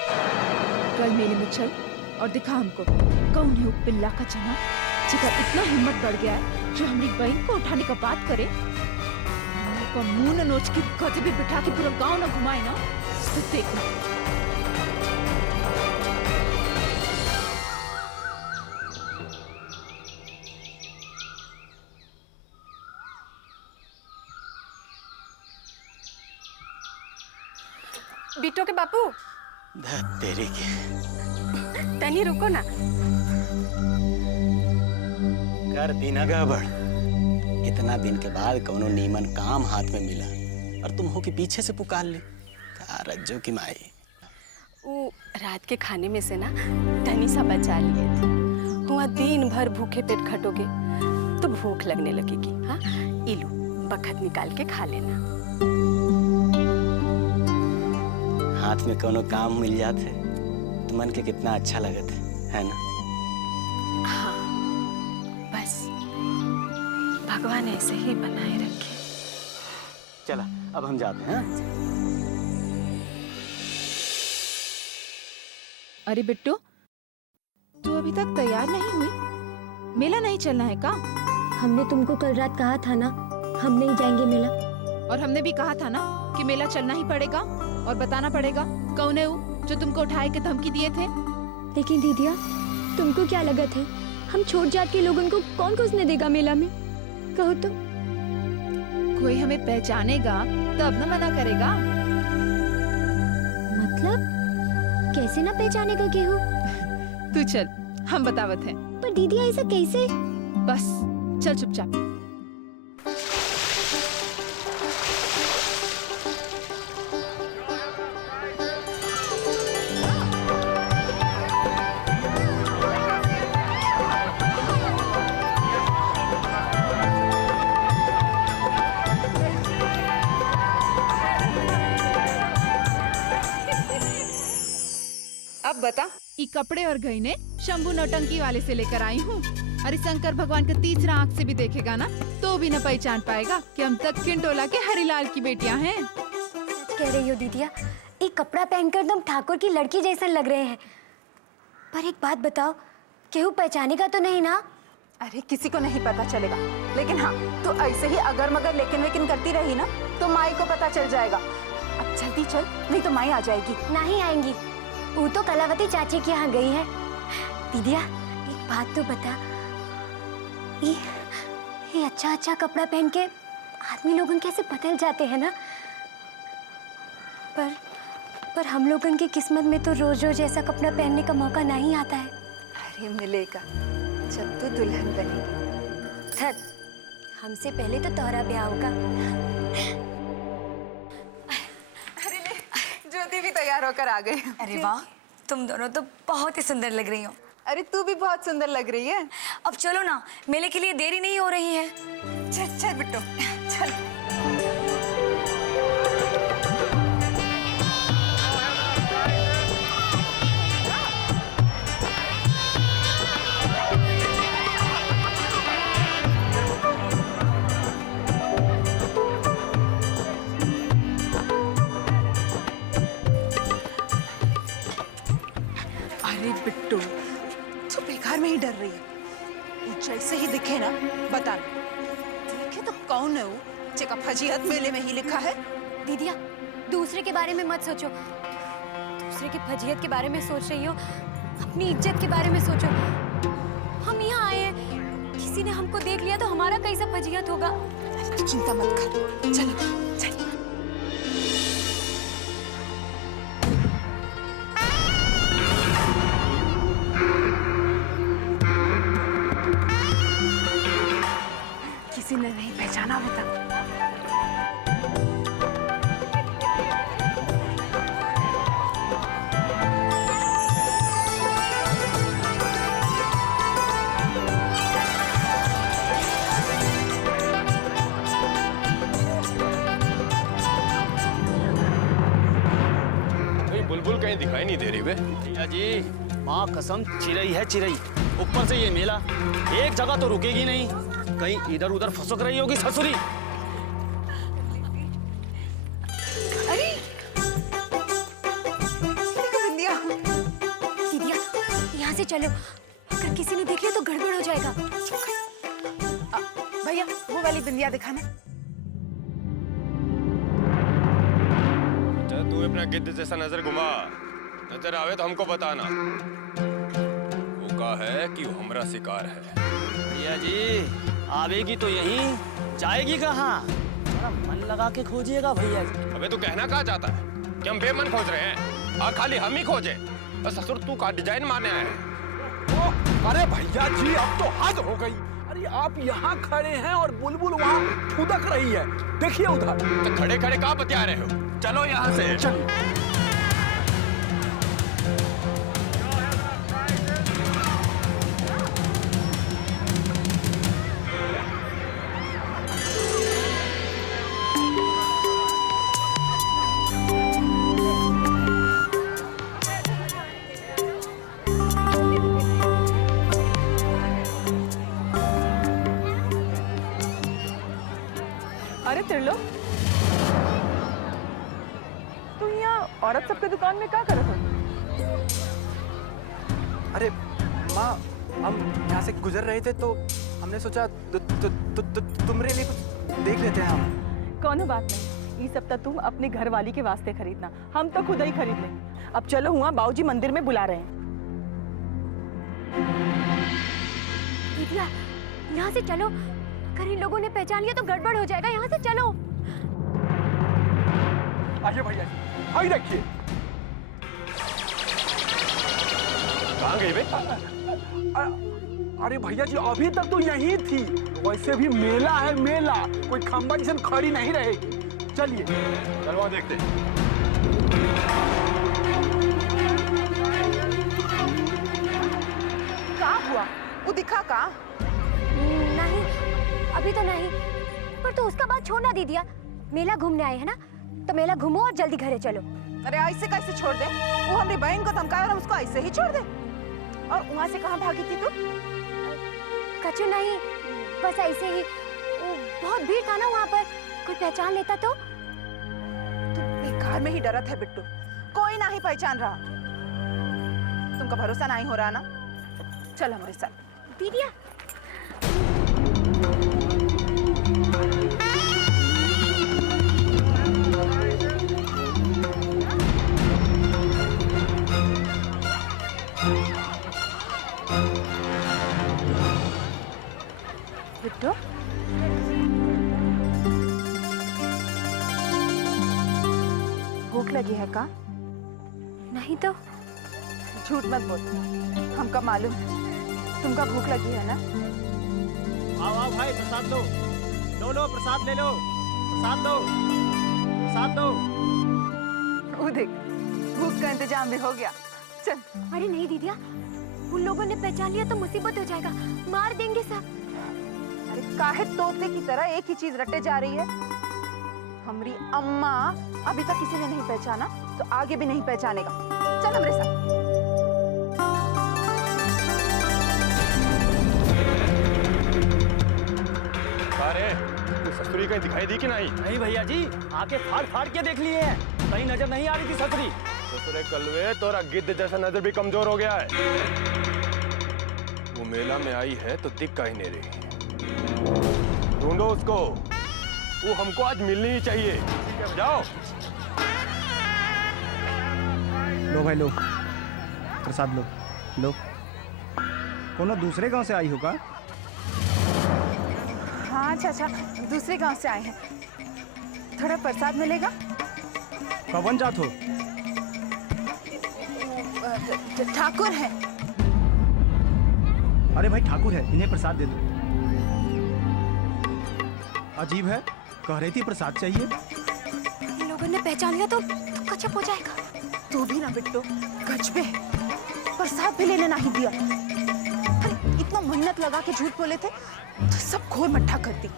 कल मेले में चल और दिखा हमको कौन है वो पिल्ला का जना जिसका इतना हिम्मत बढ़ गया है जो हमारी बहन को उठाने का बात करे। को मुंह न नोच के गधे भी बिठा के पूरा गांव न घुमाए ना, तो देखना। बिट्टो के बापू, तेरी के तनी रुको ना। कर दीना गड़बड़। इतना दिन के बाद कोनो नीमन काम हाथ में मिला और तुम हो के पीछे से पुकार ले। का रज्जो की माई। वो रात के खाने में से ना तनी सा बचा लिए थे। हुआ दिन भर भूखे पेट खटोगे तो भूख लगने लगेगी। हाँ, इलू बखत निकाल के खा लेना। हाथ में कोनो काम मिल जाते तो मन के कितना अच्छा लगत है ना? हाँ, बस भगवान ऐसे ही बनाए रखे। चला अब हम जाते हैं। अरे बिट्टू, तू अभी तक तैयार नहीं हुई? मेला नहीं चलना है का? हमने तुमको कल रात कहा था ना, हम नहीं जाएंगे मेला। और हमने भी कहा था ना कि मेला चलना ही पड़ेगा और बताना पड़ेगा कौन है वो जो तुमको उठाए के धमकी दिए थे। लेकिन दीदिया, तुमको क्या लगा था हम छोट जात के लोगों को कौन घुसने देगा मेला में? कहो तो। कोई हमें पहचानेगा तब न मना करेगा। मतलब कैसे ना पहचानेगा केहू? तू चल, हम बतावत हैं। पर दीदिया ऐसा कैसे? बस चल चुपचाप। अब बता, ये कपड़े और गहने शंभू नौटंकी वाले से लेकर आई हूँ। अरे शंकर भगवान का तीसरा आँख से भी देखेगा ना तो भी न पहचान पाएगा कि हम दक्षिण टोला के हरिलाल की बेटियां हैं। सच कह रही हो दीदिया, ये कपड़ा पहनकर तुम ठाकुर की लड़की जैसा लग रहे हैं। पर एक बात बताओ, केहू पहचानेगा तो नहीं ना? अरे किसी को नहीं पता चलेगा, लेकिन हाँ तो ऐसे ही अगर मगर लेकिन वेकिन करती रही ना तो माई को पता चल जाएगा। अब जल्दी चल, नहीं तो माई आ जाएगी। नहीं आएंगी, वो तो कलावती चाची के यहाँ गई है। दीदिया एक बात तो बता, ये अच्छा अच्छा कपड़ा पहन के आदमी लोगन कैसे बदल जाते हैं ना? पर हम लोगन की किस्मत में तो रोज रोज ऐसा कपड़ा पहनने का मौका नहीं आता है। अरे मिलेगा जब तू दुल्हन बनेगी। धत, हमसे पहले तो तोहरा ब्याह होगा। अरे ले, ज्योति भी तैयार होकर आ गई। अरे वाह, तुम दोनों तो बहुत ही सुंदर लग रही हो। अरे तू भी बहुत सुंदर लग रही है। अब चलो ना, मेले के लिए देरी नहीं हो रही है। चल चल बिट्टू चल। अरे बिट्टू, तू बेकार में ही डर रही है। वो जैसे ही दिखे ना बताना। देखे तो कौन है वो जेका फजीहत मेले में ही लिखा है। दीदिया दूसरे के बारे में मत सोचो, दूसरे की फजीहत के बारे में सोच रही हो, अपनी इज्जत के बारे में सोचो। हम यहाँ आए हैं, किसी ने हमको देख लिया तो हमारा कैसा फजीहत होगा? तू चिंता मत कर, चलो चल। किसी ने नहीं पहचाना अभी तक। बुलबुल कहीं दिखाई नहीं दे रही वे। भैया जी, माँ कसम चिरई है चिरई। ऊपर से ये मेला एक जगह तो रुकेगी नहीं, कहीं इधर उधर फसक रही होगी ससुरी। अरे दीदिया यहाँ से चलो, अगर किसी ने देख लिया तो गड़बड़ हो जाएगा। भैया वो वाली बिंदिया दिखाना। तू अपना गिद्ध जैसा नजर घुमा, नजर आवे तो हमको बताना। वो कहा है कि वो हमारा शिकार है। भैया जी, आवेगी तो यहीं, जाएगी कहाँ? थोड़ा मन लगा के खोजिएगा भैया जी। अबे तू कहना कहाँ चाहता है कि हम बेमन खोज रहे हैं और खाली हम ही खोजे? बस ससुर तू का डिजाइन मारने आए हैं। अरे भैया जी, अब तो हद हो गई। अरे आप यहाँ खड़े हैं और बुलबुल वहाँ फुदक रही है, देखिए उधर। तो खड़े खड़े कहाँ बतिया रहे हो? चलो यहाँ से। चलिए। बोलो। तू यहाँ औरत सबके दुकान में क्या कर रहा था? अरे माँ, हम यहाँ से गुजर रहे थे तो हमने सोचा तुमरे लिए कुछ देख लेते हैं हम। कौनो बात नहीं, ये सब तो तुम अपने घर वाली के वास्ते खरीदना, हम तो खुद ही खरीद लें। अब चलो, हुआ बाबूजी मंदिर में बुला रहे हैं। दीदिया, यहाँ से चलो, अगर इन लोगों ने पहचान लिया तो गड़बड़ हो जाएगा। यहाँ से चलो। आइए भैया जी, आई रखिए। कहाँ गई बे? अरे भैया जी, अभी तक तो यही थी। वैसे भी मेला है मेला, कोई खंबा जैसे खड़ी नहीं रहेगी। चलिए चल वहाँ देखते। क्या हुआ? वो दिखा का? नहीं, अभी तो नहीं। पर तो उसका बात छोड़ना दीदिया, मेला घूमने आए हैं ना, तो मेला घूमो और जल्दी घरे चलो। अरे ऐसे कैसे छोड़ दे? वो हमारी बहन को धमकाया और हम उसको ऐसे ही छोड़ दे? और वहाँ से कहाँ भागी थी तू? कचू नहीं, बस ऐसे ही। बहुत भीड़ था ना वहाँ पर, कोई पहचान लेता तो? तू बेकार में ही डरत है बिट्टू, कोई ना ही पहचान रहा। तुमका भरोसा नहीं हो रहा ना? चल हमारे साथ। दीदिया, बिट्टू, भूख लगी है का? नहीं तो। झूठ मत बोल, हमका मालूम तुमका भूख लगी है ना? आओ आओ भाई, प्रसाद लो। लो लो, प्रसाद ले लो। प्रसाद लो, प्रसाद लो। वो देख, भूख का इंतजाम भी हो गया। चल। अरे नहीं दीदिया, उन लोगों ने पहचान लिया तो मुसीबत हो जाएगा, मार देंगे सब। अरे काहे तोते की तरह एक ही चीज रटे जा रही है? हमारी अम्मा अभी तक किसी ने नहीं पहचाना तो आगे भी नहीं पहचानेगा। चल हमारे साथ। अरे ससुरी कहीं दिखाई दी कि नहीं? नहीं भैया जी, आके फाड़ फाड़ के देख लिए हैं, कहीं नजर नहीं आ रही थी ससुरी। ससुरे कलवे, तोरा गिद्ध जैसा नजर भी कमजोर हो गया है। वो मेला में आई है तो दिख कहीं नहीं रही। ढूंढो उसको, वो हमको आज मिलनी ही चाहिए। जाओ। लो भाई लो, प्रसाद लो। लो, कोनो दूसरे गांव से आई होगा? हाँ चाचा, दूसरे गांव से आए हैं। थोड़ा प्रसाद मिलेगा? कौन जात हो? ठाकुर है। अरे भाई ठाकुर है, इन्हें प्रसाद दे दो। अजीब है, कह रही थी प्रसाद चाहिए। इन लोगों ने पहचान लिया तो गजब हो जाएगा। तू भी ना बिट्टू, गजबे, प्रसाद भी लेने नहीं दिया। अरे इतना मेहनत लगा के झूठ बोले थे तो सब घोर मट्ठा कर दी।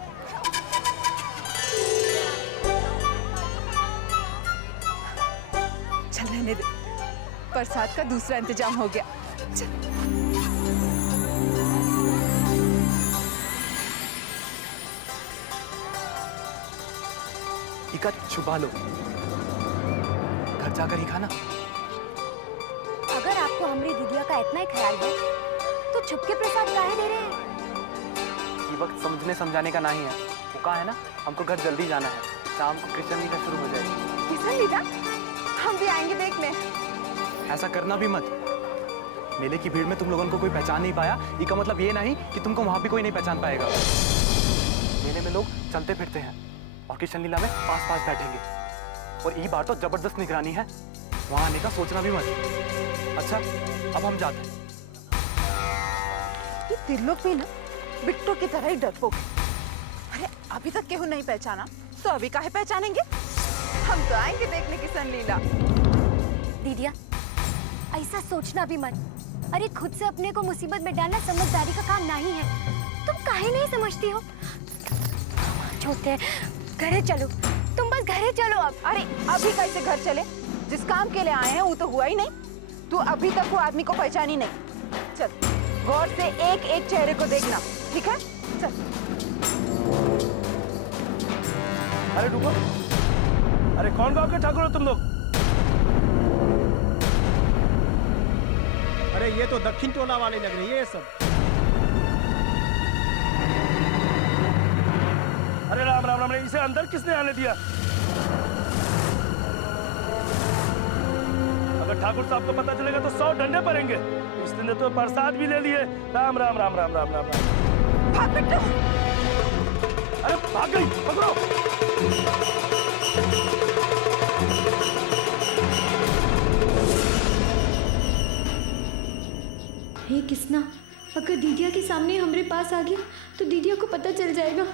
चल रहने दे, प्रसाद का दूसरा इंतजाम हो गया। चल। इका छुपा लो, घर जाकर ही खाना। अगर आपको हमारी दीदिया का इतना ही ख्याल है तो छुपके प्रसाद काहे दे रहे हैं? ये वक्त समझने समझाने का नहीं है। वो कहा है ना, हमको घर जल्दी जाना है, शाम को कृष्ण लीला शुरू हो जाएगी। कृष्ण लीला? हम भी आएंगे देखने। ऐसा करना भी मत। मेले की भीड़ में तुम लोगों को कोई पहचान नहीं पाया, इसका मतलब ये नहीं कि तुमको वहां भी कोई नहीं पहचान पाएगा। मेले में लोग चलते फिरते हैं और कृष्ण लीला में पास पास बैठेंगे। और ये बार तो जबरदस्त निगरानी है, वहां आने का सोचना भी मत। अच्छा, अब हम जाते हैं। ये त्रिलोक भी ना बिट्टू की तरह ही डरपोक। अरे अभी तक केहू नहीं पहचाना तो अभी काहे पहचानेंगे? हम तो आएंगे देखने कृष्ण लीला। दीदिया, ऐसा सोचना भी मत। अरे खुद से अपने को मुसीबत में डालना समझदारी का काम नहीं है। तुम काहे नहीं समझती हो? छोटे, घरे चलो, तुम बस घरे चलो अब। अरे अभी कैसे घर चले? जिस काम के लिए आए हैं वो तो हुआ ही नहीं। तू अभी तक वो आदमी को पहचानी नहीं। चल, गौर से एक एक चेहरे को देखना, ठीक है? चल। अरे रुको, अरे कौन गांव के ठाकुर हो तुम लोग? अरे ये तो दक्षिण टोला वाले लग रही है ये सब। अरे राम राम राम, इसे अंदर किसने आने दिया? अगर ठाकुर साहब को पता चलेगा तो 100 डंडे पड़ेंगे। इसने तो प्रसाद भी ले लिए। राम राम राम राम राम राम राम। भाग बिट्टू। अरे भाग गई, पकड़ो। हे किसना, अगर दीदिया के सामने हमारे पास आ गया तो दीदिया को पता चल जाएगा।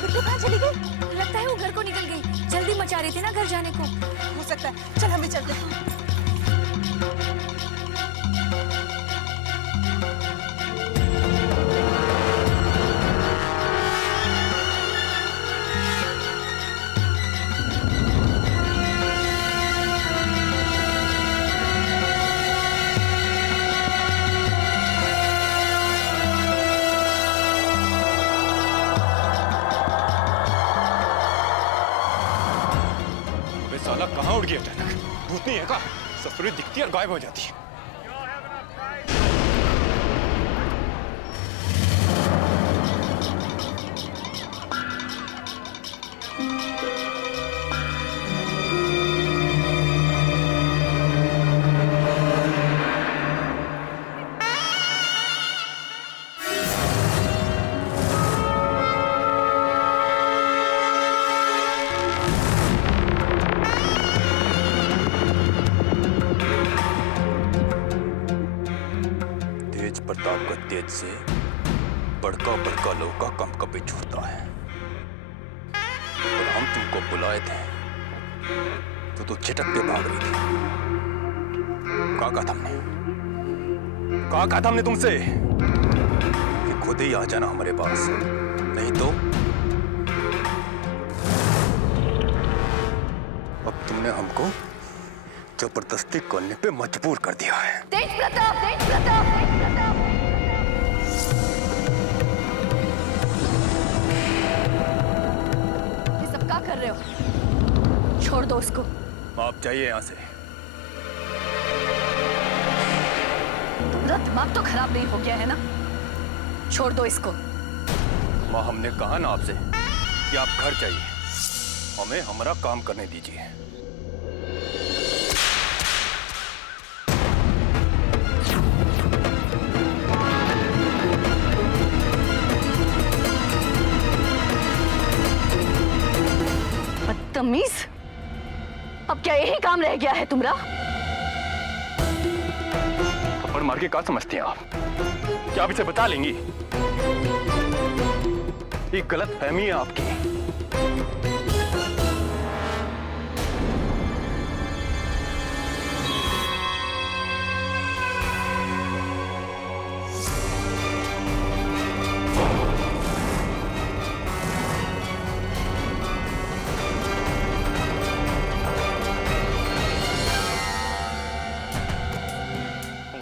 बिट्टू कहाँ चली गई? लगता है वो घर को निकल गई। जल्दी मचा रही थी ना घर जाने को। हो सकता है, चल हमें चलते हैं। साला कहाँ उड़ गया अचानक? भूतनी है का? ससुरी दिखती है और गायब हो जाती है। प्रताप का तेज से बड़का बड़का लोग का कम कभी छूटता है। और हम तुमको बुलाए थे तो तू छिटक के भाग रही थी। कहा था हमने तुमसे कि खुद ही आ जाना हमारे पास, नहीं तो अब तुमने हमको जबरदस्ती करने पे मजबूर कर दिया है। तेज प्रताप, तेज प्रताप, तेज प्रताप। ये सब क्या कर रहे हो? छोड़ दो उसको। आप जाइए यहाँ से। तुम्हारा दिमाग तो खराब नहीं हो गया है ना? छोड़ दो इसको। माँ, हमने कहा ना आपसे कि आप घर जाइए, हमें हमारा काम करने दीजिए। बदतमीज, अब क्या यही काम रह गया है तुम्हारा? थप्पड़ मार के क्या समझती हैं आप? क्या आप इसे बता लेंगी? ये गलत फहमी है आपकी।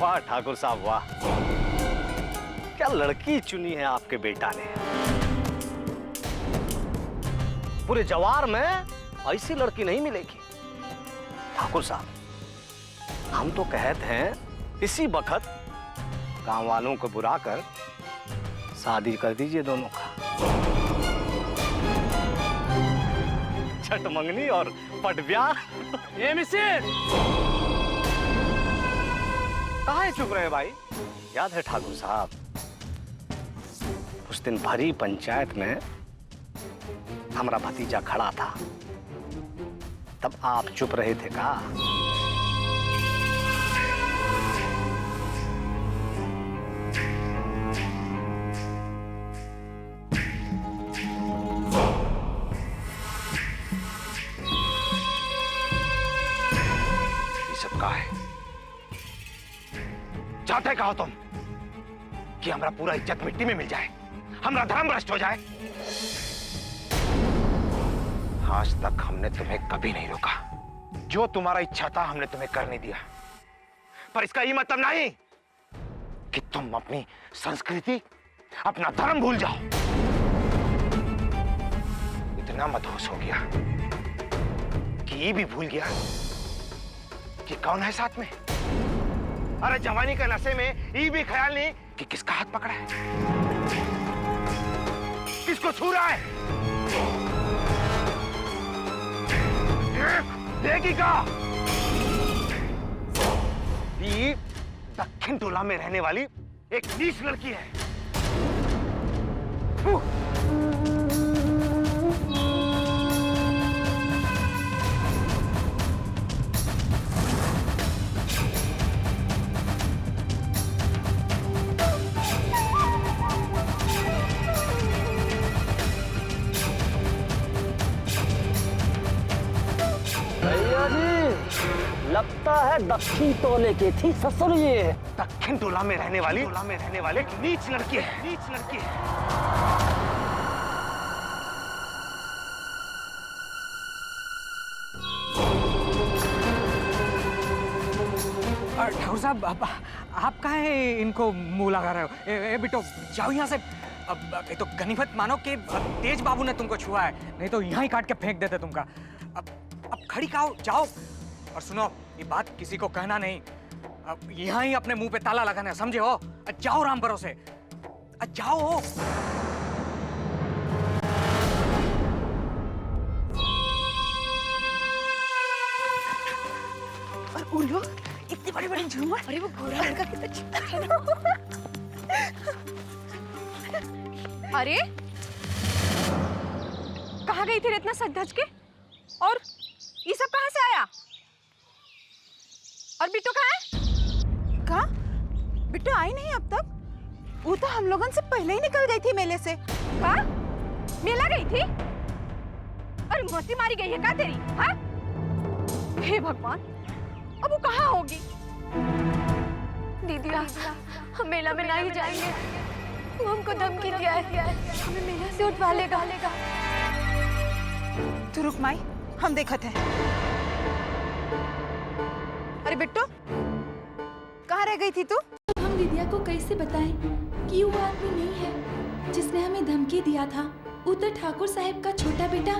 वाह ठाकुर साहब वाह, क्या लड़की चुनी है आपके बेटा ने। पूरे जवार में ऐसी लड़की नहीं मिलेगी। ठाकुर साहब, हम तो कहते हैं इसी वक्त गांव वालों को बुलाकर शादी कर दीजिए दोनों का। छठ मंगनी और पट ब्याह। ए मिसिर, कहाँ चुप रहे भाई? याद है ठाकुर साहब, उस दिन भरी पंचायत में हमारा भतीजा खड़ा था, तब आप चुप रहे थे का? ये सब का है? चाहते कहो तुम कि हमारा पूरा इज्जत मिट्टी में मिल जाए, हमारा धर्म भ्रष्ट हो जाए? आज तक हमने तुम्हें कभी नहीं रोका। जो तुम्हारा इच्छा था हमने तुम्हें करने दिया, पर इसका ये मतलब नहीं कि तुम अपनी संस्कृति अपना धर्म भूल जाओ। इतना मदहोश हो गया कि ये भी भूल गया कि कौन है साथ में। अरे जवानी के नशे में ये भी ख्याल नहीं कि किसका हाथ पकड़ा है, किसको छू रहा है। देखी का ये दक्षिण टोला में रहने वाली एक नीच लड़की है। भैया जी, लगता है दक्षिण टोले की थी ससुर ये। दक्षिण टोला में रहने वाली एक नीच लड़की है। ठाकुर साहब, आप कहाँ है इनको मुंह लगा रहे हो? ए बिट्टो, जाओ यहाँ से। अब तो गनीमत मानो कि तेज बाबू ने तुमको छुआ है, नहीं तो यहाँ ही काट के फेंक देते तुमका। अब खड़ी खाओ, जाओ। और सुनो, ये बात किसी को कहना नहीं। अब यहाँ ही अपने मुंह पे ताला लगाना है, समझे हो? जाओ राम भरोसे, जाओ। और वो लोग इतनी बड़ी झूमर, अरे वो घोड़ा लड़का कितना चिपका। अरे कहाँ गई थी रे इतना सज धज के? और ये सब कहाँ से आया? और बिट्टू कहाँ है? कहाँ? बिट्टू आई नहीं अब तक। वो तो हम लोगों से पहले ही निकल गई थी मेले से। कहाँ? मेला गई थी? और मस्ती मारी गई है क्या तेरी? हाँ? हे भगवान, अब वो कहाँ होगी? दीदी, हम मेला में नहीं जाएंगे। वो हमको धमकी दिया है, हमें मेला से उठवा लेगा। तू रुक माई, हम देखत हैं। अरे बिट्टू, कहाँ रह गई थी तू? हम दिदिया को कैसे बताएं कि वो आदमी नहीं है जिसने हमें धमकी दिया था। वो तो ठाकुर साहब का छोटा बेटा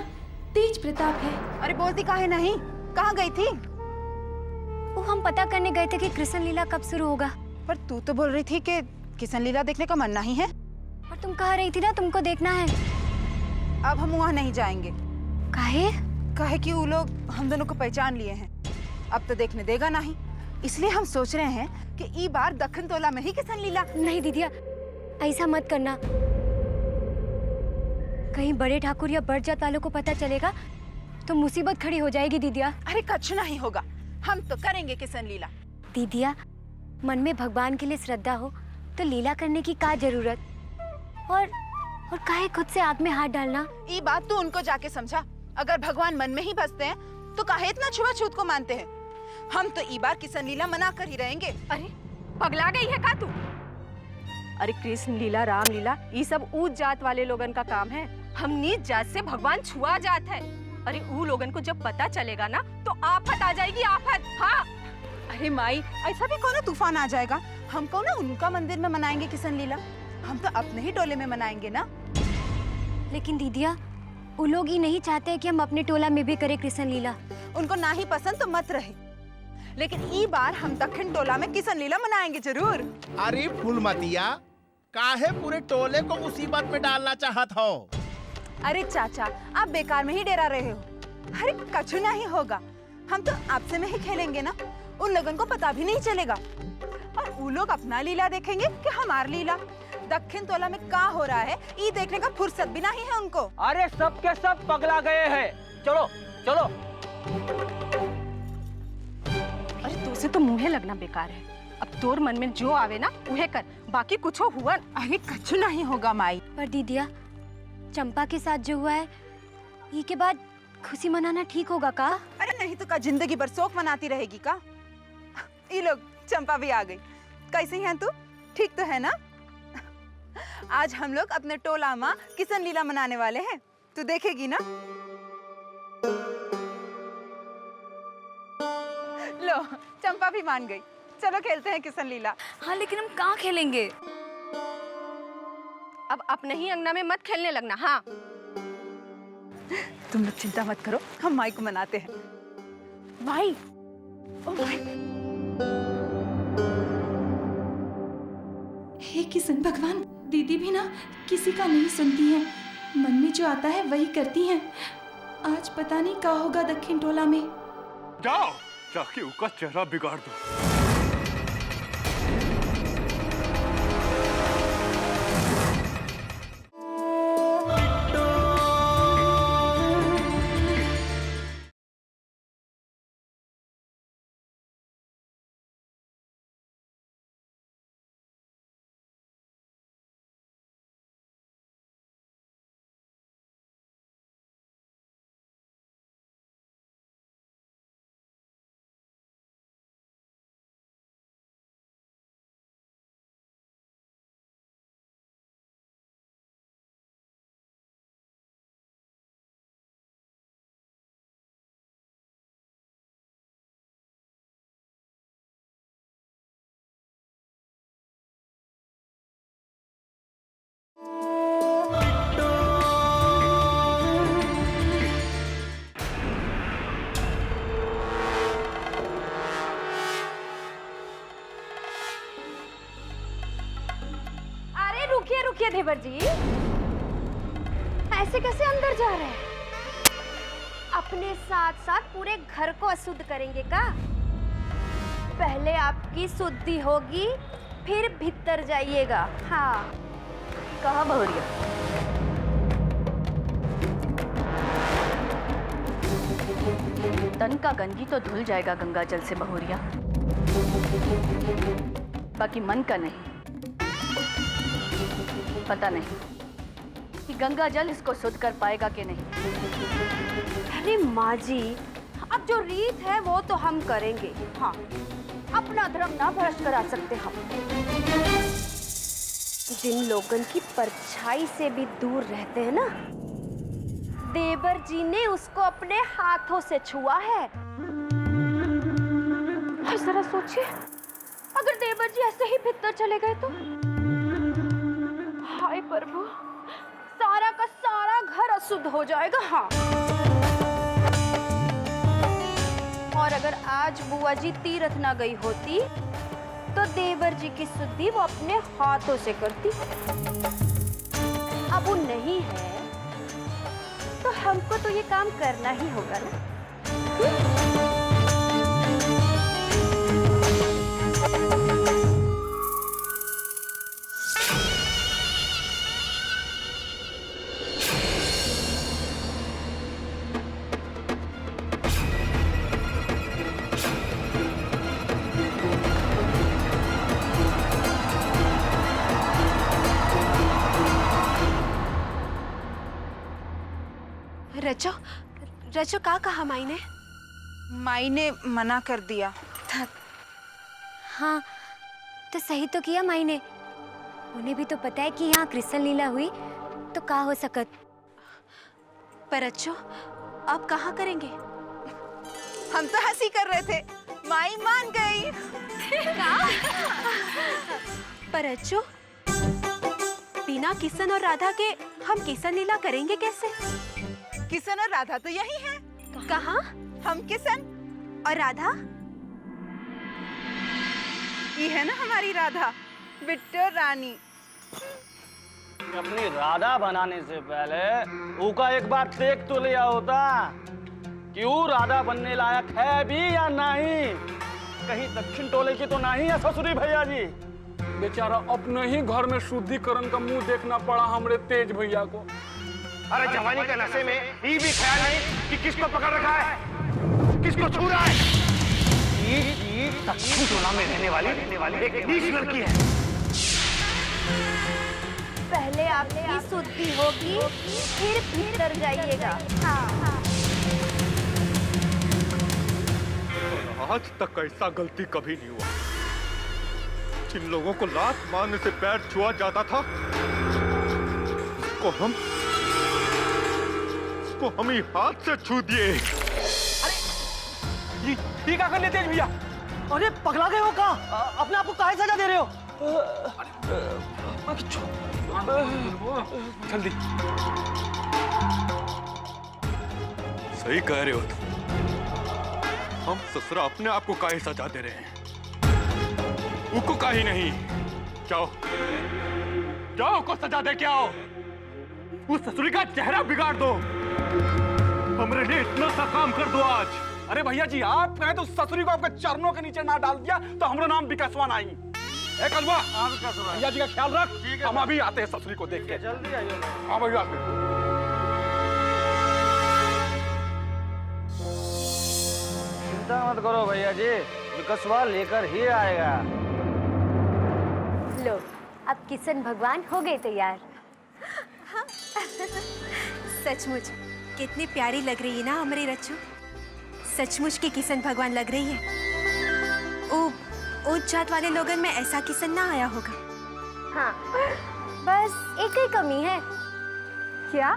तेज प्रताप है। अरे बोलती काहे नहीं? कहाँ गई थी? वो हम पता करने गए थे कि कृष्ण लीला कब शुरू होगा। पर तू तो बोल रही थी कि कृष्ण लीला देखने का मन नहीं है। और तुम कह रही थी ना तुमको देखना है। अब हम वहाँ नहीं जाएंगे। काहे? काहे कि वो लोग हम दोनों को पहचान लिए हैं, अब तो देखने देगा नहीं। इसलिए हम सोच रहे हैं कि ई बार दक्षिण टोला में ही कृष्ण लीला। नहीं दीदिया, ऐसा मत करना। कहीं बड़े ठाकुर या बड़ जात वालों को पता चलेगा तो मुसीबत खड़ी हो जाएगी दीदिया। अरे कुछ नहीं होगा, हम तो करेंगे कृष्ण लीला। दीदिया, मन में भगवान के लिए श्रद्धा हो तो लीला करने की क्या जरूरत? और काहे खुद से आग में हाथ डालना? ये बात तू उनको जाके समझा। अगर भगवान मन में ही बसते हैं तो काहे इतना छुआछूत को मानते हैं? हम तो ई बार कृष्ण लीला मना कर ही रहेंगे। अरे पगला गई है का तू? अरे कृष्ण लीला, राम लीला, ये सब ऊंच जात वाले लोगन का काम है। हम नीच जात से भगवान छुआ जात है। अरे वो लोगन को जब पता चलेगा ना तो आफत आ जाएगी, आफत। हाँ। अरे माई, ऐसा भी कौन तूफान आ जाएगा? हम कौन उनका मंदिर में मनाएंगे कृष्ण लीला? हम तो अपने ही टोले में मनाएंगे ना। लेकिन दीदिया, वो लोग ही नहीं चाहते कि हम अपने टोला में भी करें कृष्ण लीला। उनको ना ही पसंद तो मत रहे, लेकिन ई बार हम दक्षिण टोला में कृष्ण लीला मनाएंगे जरूर। अरे फूलमतिया, काहे पूरे टोले को मुसीबत में डालना चाहत हो? अरे चाचा, आप बेकार में ही डरा रहे हो। अरे कुछ नहीं होगा, हम तो आपसे में ही खेलेंगे ना। उन लोगों को पता भी नहीं चलेगा और वो लोग अपना लीला देखेंगे कि हमारी लीला। दक्षिण टोला में क्या हो रहा है ये देखने का फुर्सत भी नहीं है उनको। अरे सब के सब पगला गए हैं। चलो चलो। अरे तू से तो मुँहे लगना बेकार है। अब तोर मन में जो आवे ना उहे कर, बाकी कुछ हुआ। अरे कुछ नहीं होगा माई। पर दीदिया, चंपा के साथ जो हुआ है, ये के बाद खुशी मनाना ठीक होगा का? अरे नहीं तो का जिंदगी भर शोक मनाती रहेगी का? ये लोग, चंपा भी आ गई। कैसी हैं तू? ठीक तो है ना? आज हम लोग अपने टोला में कृष्ण लीला मनाने वाले हैं, तू देखेगी ना? लो, चंपा भी मान गई। चलो खेलते हैं कृष्ण लीला। हाँ, लेकिन हम कहाँ खेलेंगे? अब अपने ही अंगना में मत खेलने लगना। हाँ, तुम लोग चिंता मत करो, हम माई को मनाते हैं। माई, ओ माई। हे किशन भगवान, दीदी भी ना किसी का नहीं सुनती है, मन में जो आता है वही करती हैं। आज पता नहीं क्या होगा दक्षिण टोला में। जाओ जाके उसका चेहरा बिगाड़ दो। रुकिए रुकिए देवर जी, ऐसे कैसे अंदर जा रहे हैं? अपने साथ साथ पूरे घर को अशुद्ध करेंगे का? पहले आपकी शुद्धि होगी, फिर भीतर जाइएगा। हाँ, कहा बहुरिया। तन का गंदगी तो धुल जाएगा गंगा जल से बहुरिया, बाकी मन का नहीं। पता नहीं कि गंगा जल इसको शुद्ध कर पाएगा कि नहीं। अरे माँ जी, अब जो रीत है वो तो हम करेंगे। हाँ, अपना धर्म ना भ्रष्ट करा सकते हम। जिन लोगों की परछाई से भी दूर रहते हैं ना, देवर जी ने उसको अपने हाथों से छुआ है। और जरा सोचिए, अगर देवर जी ऐसे ही भीतर चले गए तो? हाय प्रभु, सारा का सारा घर अशुद्ध हो जाएगा। हाँ, और अगर आज बुआ जी तीर्थ ना गई होती तो देवर जी की शुद्धि वो अपने हाथों से करती। अब वो नहीं है तो हमको तो ये काम करना ही होगा ना। रचो रचो, का कहा माई ने? माई ने मना कर दिया था। हाँ, तो सही तो किया माई ने। उन्हें भी तो पता है कि यहाँ कृष्ण लीला हुई, तो का हो सकत। पर अच्छो, अब कहाँ करेंगे? हम तो हंसी कर रहे थे, माई मान गई। पर अच्छो, बिना किशन और राधा के हम किशन लीला करेंगे कैसे? किशन और राधा तो यही हैं। कहाँ? हम किशन और राधा, ये है ना हमारी राधा, बिट्टो रानी। अपनी राधा बनाने से पहले उसका एक बार देख तो लिया होता कि वो राधा बनने लायक है भी या नहीं। कहीं दक्षिण टोले की तो नहीं है ससुरी भैया जी? बेचारा अपने ही घर में शुद्धिकरण का मुंह देखना पड़ा हमरे तेज भैया को। अरे जवानी के नशे में ये भी ख्याल नहीं कि किसको पकड़ रखा है, किसको छू रहा है। ये दक्षिण टोला में रहने वाली एक नीच लड़की है। पहले आपकी शुद्धि होगी, फिर भीतर जाइएगा। हाँ। आज तक ऐसा गलती कभी नहीं हुआ। जिन लोगों को लात मारने से पैर छुआ जाता था, उसको हम ही हाथ से छू दिए। ये क्या कर लेते हैं भैया? अरे पगला गए हो कहाँ? अपने आप को काहे सजा दे रहे हो? जल्दी। सही कह रहे हो तुम। हम ससुरा अपने आप को काहे सजा दे रहे हैं, उसको काहे नहीं। जाओ जाओ, को सजा दे के आओ। उस ससुरी का चेहरा बिगाड़ दो। हमरे लिए इतना सा काम कर दो आज। अरे भैया जी, आप कहे तो ससुरी को आपके चरणों के नीचे ना डाल दिया तो हमारा नाम विकासवा नहीं। ए कलवा, भैया जी का ख्याल रख। हम अभी आते हैं ससुरी को देख के। जल्दी आइए। हाँ भैया। चिंता मत करो भैया जी, विकासवा लेकर ही आएगा। लो, अब किशन भगवान हो गए तैयार। सचमुच कितनी प्यारी लग रही है ना हमारी रच्चू। सचमुच की किशन भगवान लग रही है। उच्च जात वाले लोगन में ऐसा किशन ना आया होगा। हाँ, बस एक ही कमी है। क्या?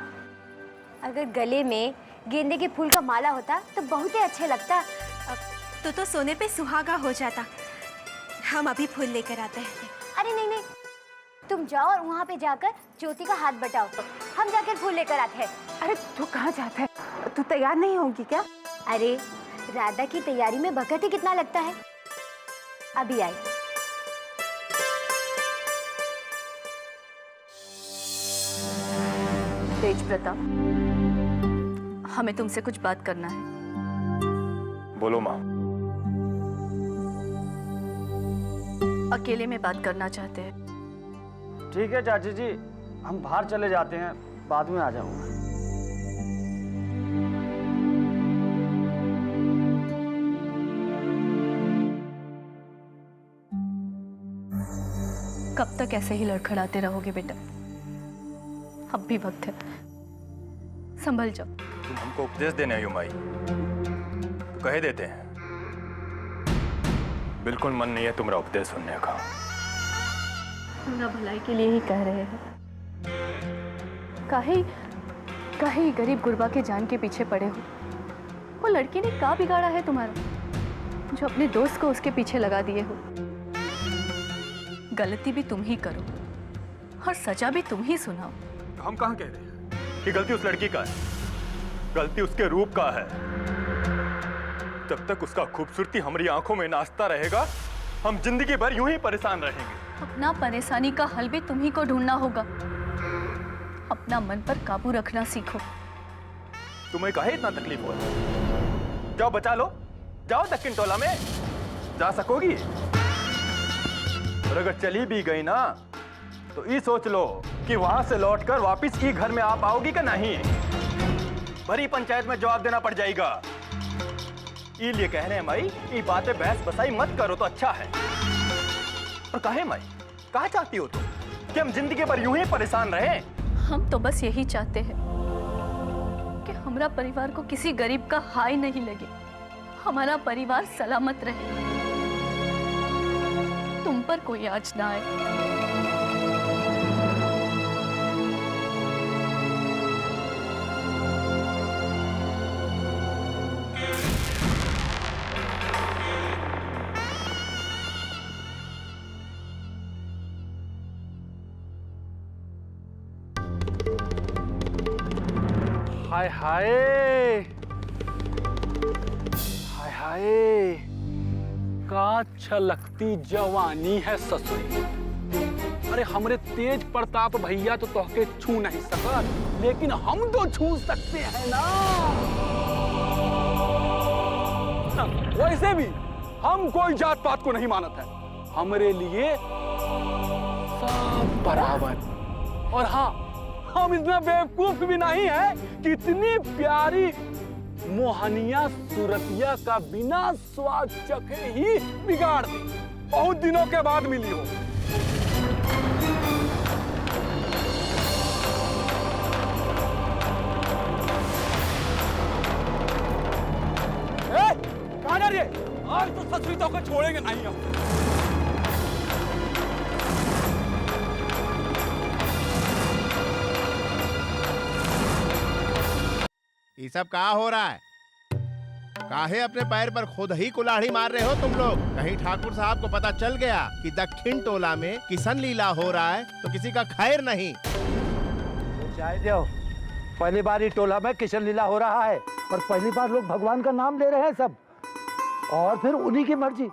अगर गले में गेंदे के फूल का माला होता तो बहुत ही अच्छे लगता। तो सोने पे सुहागा हो जाता। हम अभी फूल लेकर आते हैं। अरे नहीं नहीं, तुम जाओ और वहाँ पे जाकर ज्योति का हाथ बटाओ। हम जाकर फूल लेकर आते हैं। अरे तू कहाँ जाता है? तू तैयार नहीं होगी क्या? अरे राधा की तैयारी में वक्त ही कितना लगता है। अभी आई। तेज प्रताप, हमें तुमसे कुछ बात करना है। बोलो माँ। अकेले में बात करना चाहते हैं। ठीक है चाची जी, हम बाहर चले जाते हैं, बाद में आ जाऊंगा। कब तक ऐसे ही लड़खड़ाते रहोगे बेटा? अब भी वक्त है, संभल जाओ। तुम हमको उपदेश देने आई हो माई, तो कह देते हैं। बिल्कुल मन नहीं है तुम्हारा उपदेश सुनने का। ना भलाई के लिए ही कह रहे हैं। काहे गरीब गुरबा के जान के पीछे पड़े हो? वो लड़की ने क्या बिगाड़ा है तुम्हारा, जो अपने दोस्त को उसके पीछे लगा दिए हो? गलती भी तुम ही करो और सजा भी तुम ही सुनाओ। तो हम कहाँ कह रहे हैं कि गलती उस लड़की का है? गलती उसके रूप का है। जब तक उसका खूबसूरती हमारी आंखों में नाचता रहेगा, हम जिंदगी भर यूं ही परेशान रहेंगे। अपना परेशानी का हल भी तुम्ही को ढूंढना होगा। अपना मन पर काबू रखना सीखो। तुम्हें काहे इतना तकलीफ हो? जाओ बचा लो, जाओ दक्षिण टोला में। जा सकोगी? और अगर चली भी गई ना, तो ये सोच लो कि वहां से लौटकर वापस ही घर में आ पाओगी कि नहीं। भरी पंचायत में जवाब देना पड़ जाएगा। इसलिए कह रहे हैं माई, ये बातें बहस बसाई मत करो तो अच्छा है। और काहे माई, कहा चाहती हो तुम कि हम जिंदगी भर यूं ही परेशान रहें? हम तो बस यही चाहते हैं कि हमारा परिवार को किसी गरीब का हाय नहीं लगे, हमारा परिवार सलामत रहे, तुम पर कोई आँच ना आए। हाय हाय हाय हाय, का छलकती जवानी है ससुरी। अरे हमरे तेज प्रताप भैया तो तोहके छू नहीं सका, लेकिन हम तो छू सकते हैं ना। वैसे भी हम कोई जात पात को नहीं मानत है, हमरे लिए सब बराबर। और हाँ, हम इतना बेवकूफ भी नहीं है कि इतनी प्यारी मोहनिया सूरतिया का बिना स्वाद चखे ही बिगाड़ दी। बहुत दिनों के बाद मिली हो। कहाँ जा रही है? आज तो ससुरी तो को छोड़ेंगे नहीं हम। ये सब कहाँ हो रहा है? काहे अपने पैर पर खुद ही कुल्हाड़ी मार रहे हो तुम लोग? कहीं ठाकुर साहब को पता चल गया कि दक्षिण टोला में किशन लीला हो रहा है तो किसी का खैर नहीं। चाहे जाओ, पहली बार ही टोला में किशन लीला हो रहा है और पहली बार लोग भगवान का नाम ले रहे हैं सब, और फिर उन्हीं की मर्जी।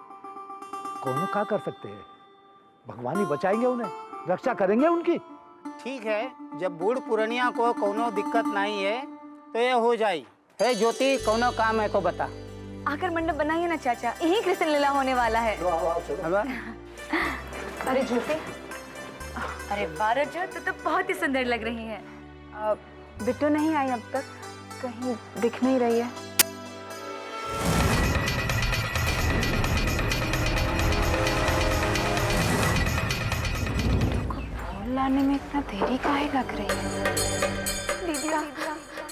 कौन क्या कर सकते हैं? भगवान ही बचाएंगे उन्हें, रक्षा करेंगे उनकी। ठीक है, जब बूढ़ पुरनिया को कोनो दिक्कत नहीं है तो ये हो जाए। हे ज्योति, कोनो काम है को बता। आकर मंडप बनाइए ना चाचा, यही कृष्ण लीला होने वाला है। अरे ज्योति, अरे बारह जो तो बहुत ही सुंदर लग रही है। बिट्टू नहीं आई अब तक, कहीं दिख नहीं रही है। फूल लाने में इतना देरी काहे लग रही है? दीदिया,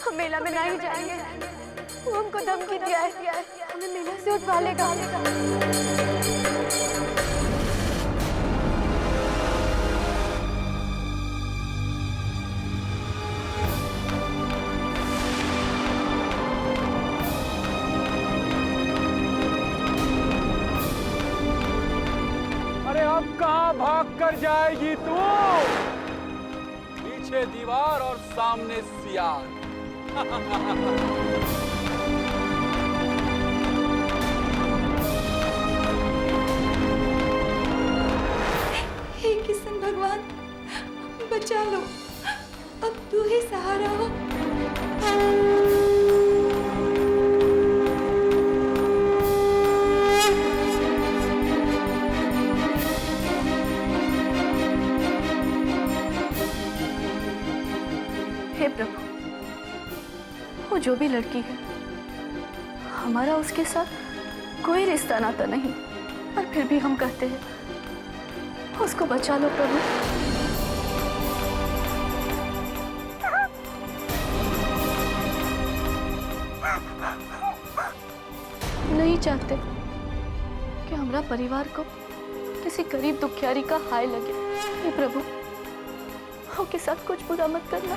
हम मेला में नहीं जाएंगे। वो हमको धमकी दिया है, हमें मेला से उठवा लेगा। अरे अब कहाँ भाग कर जाएगी तू? पीछे दीवार और सामने सियार। हे किशन भगवान, बचा लो, अब तू ही सहारा हो। हे प्रभु, वो जो भी लड़की है, हमारा उसके साथ कोई रिश्ता नाता नहीं, पर फिर भी हम कहते हैं उसको बचा लो प्रभु। नहीं चाहते कि हमारा परिवार को किसी गरीब दुखियारी का हाय लगे। हे प्रभु, उनके साथ कुछ बुरा मत करना।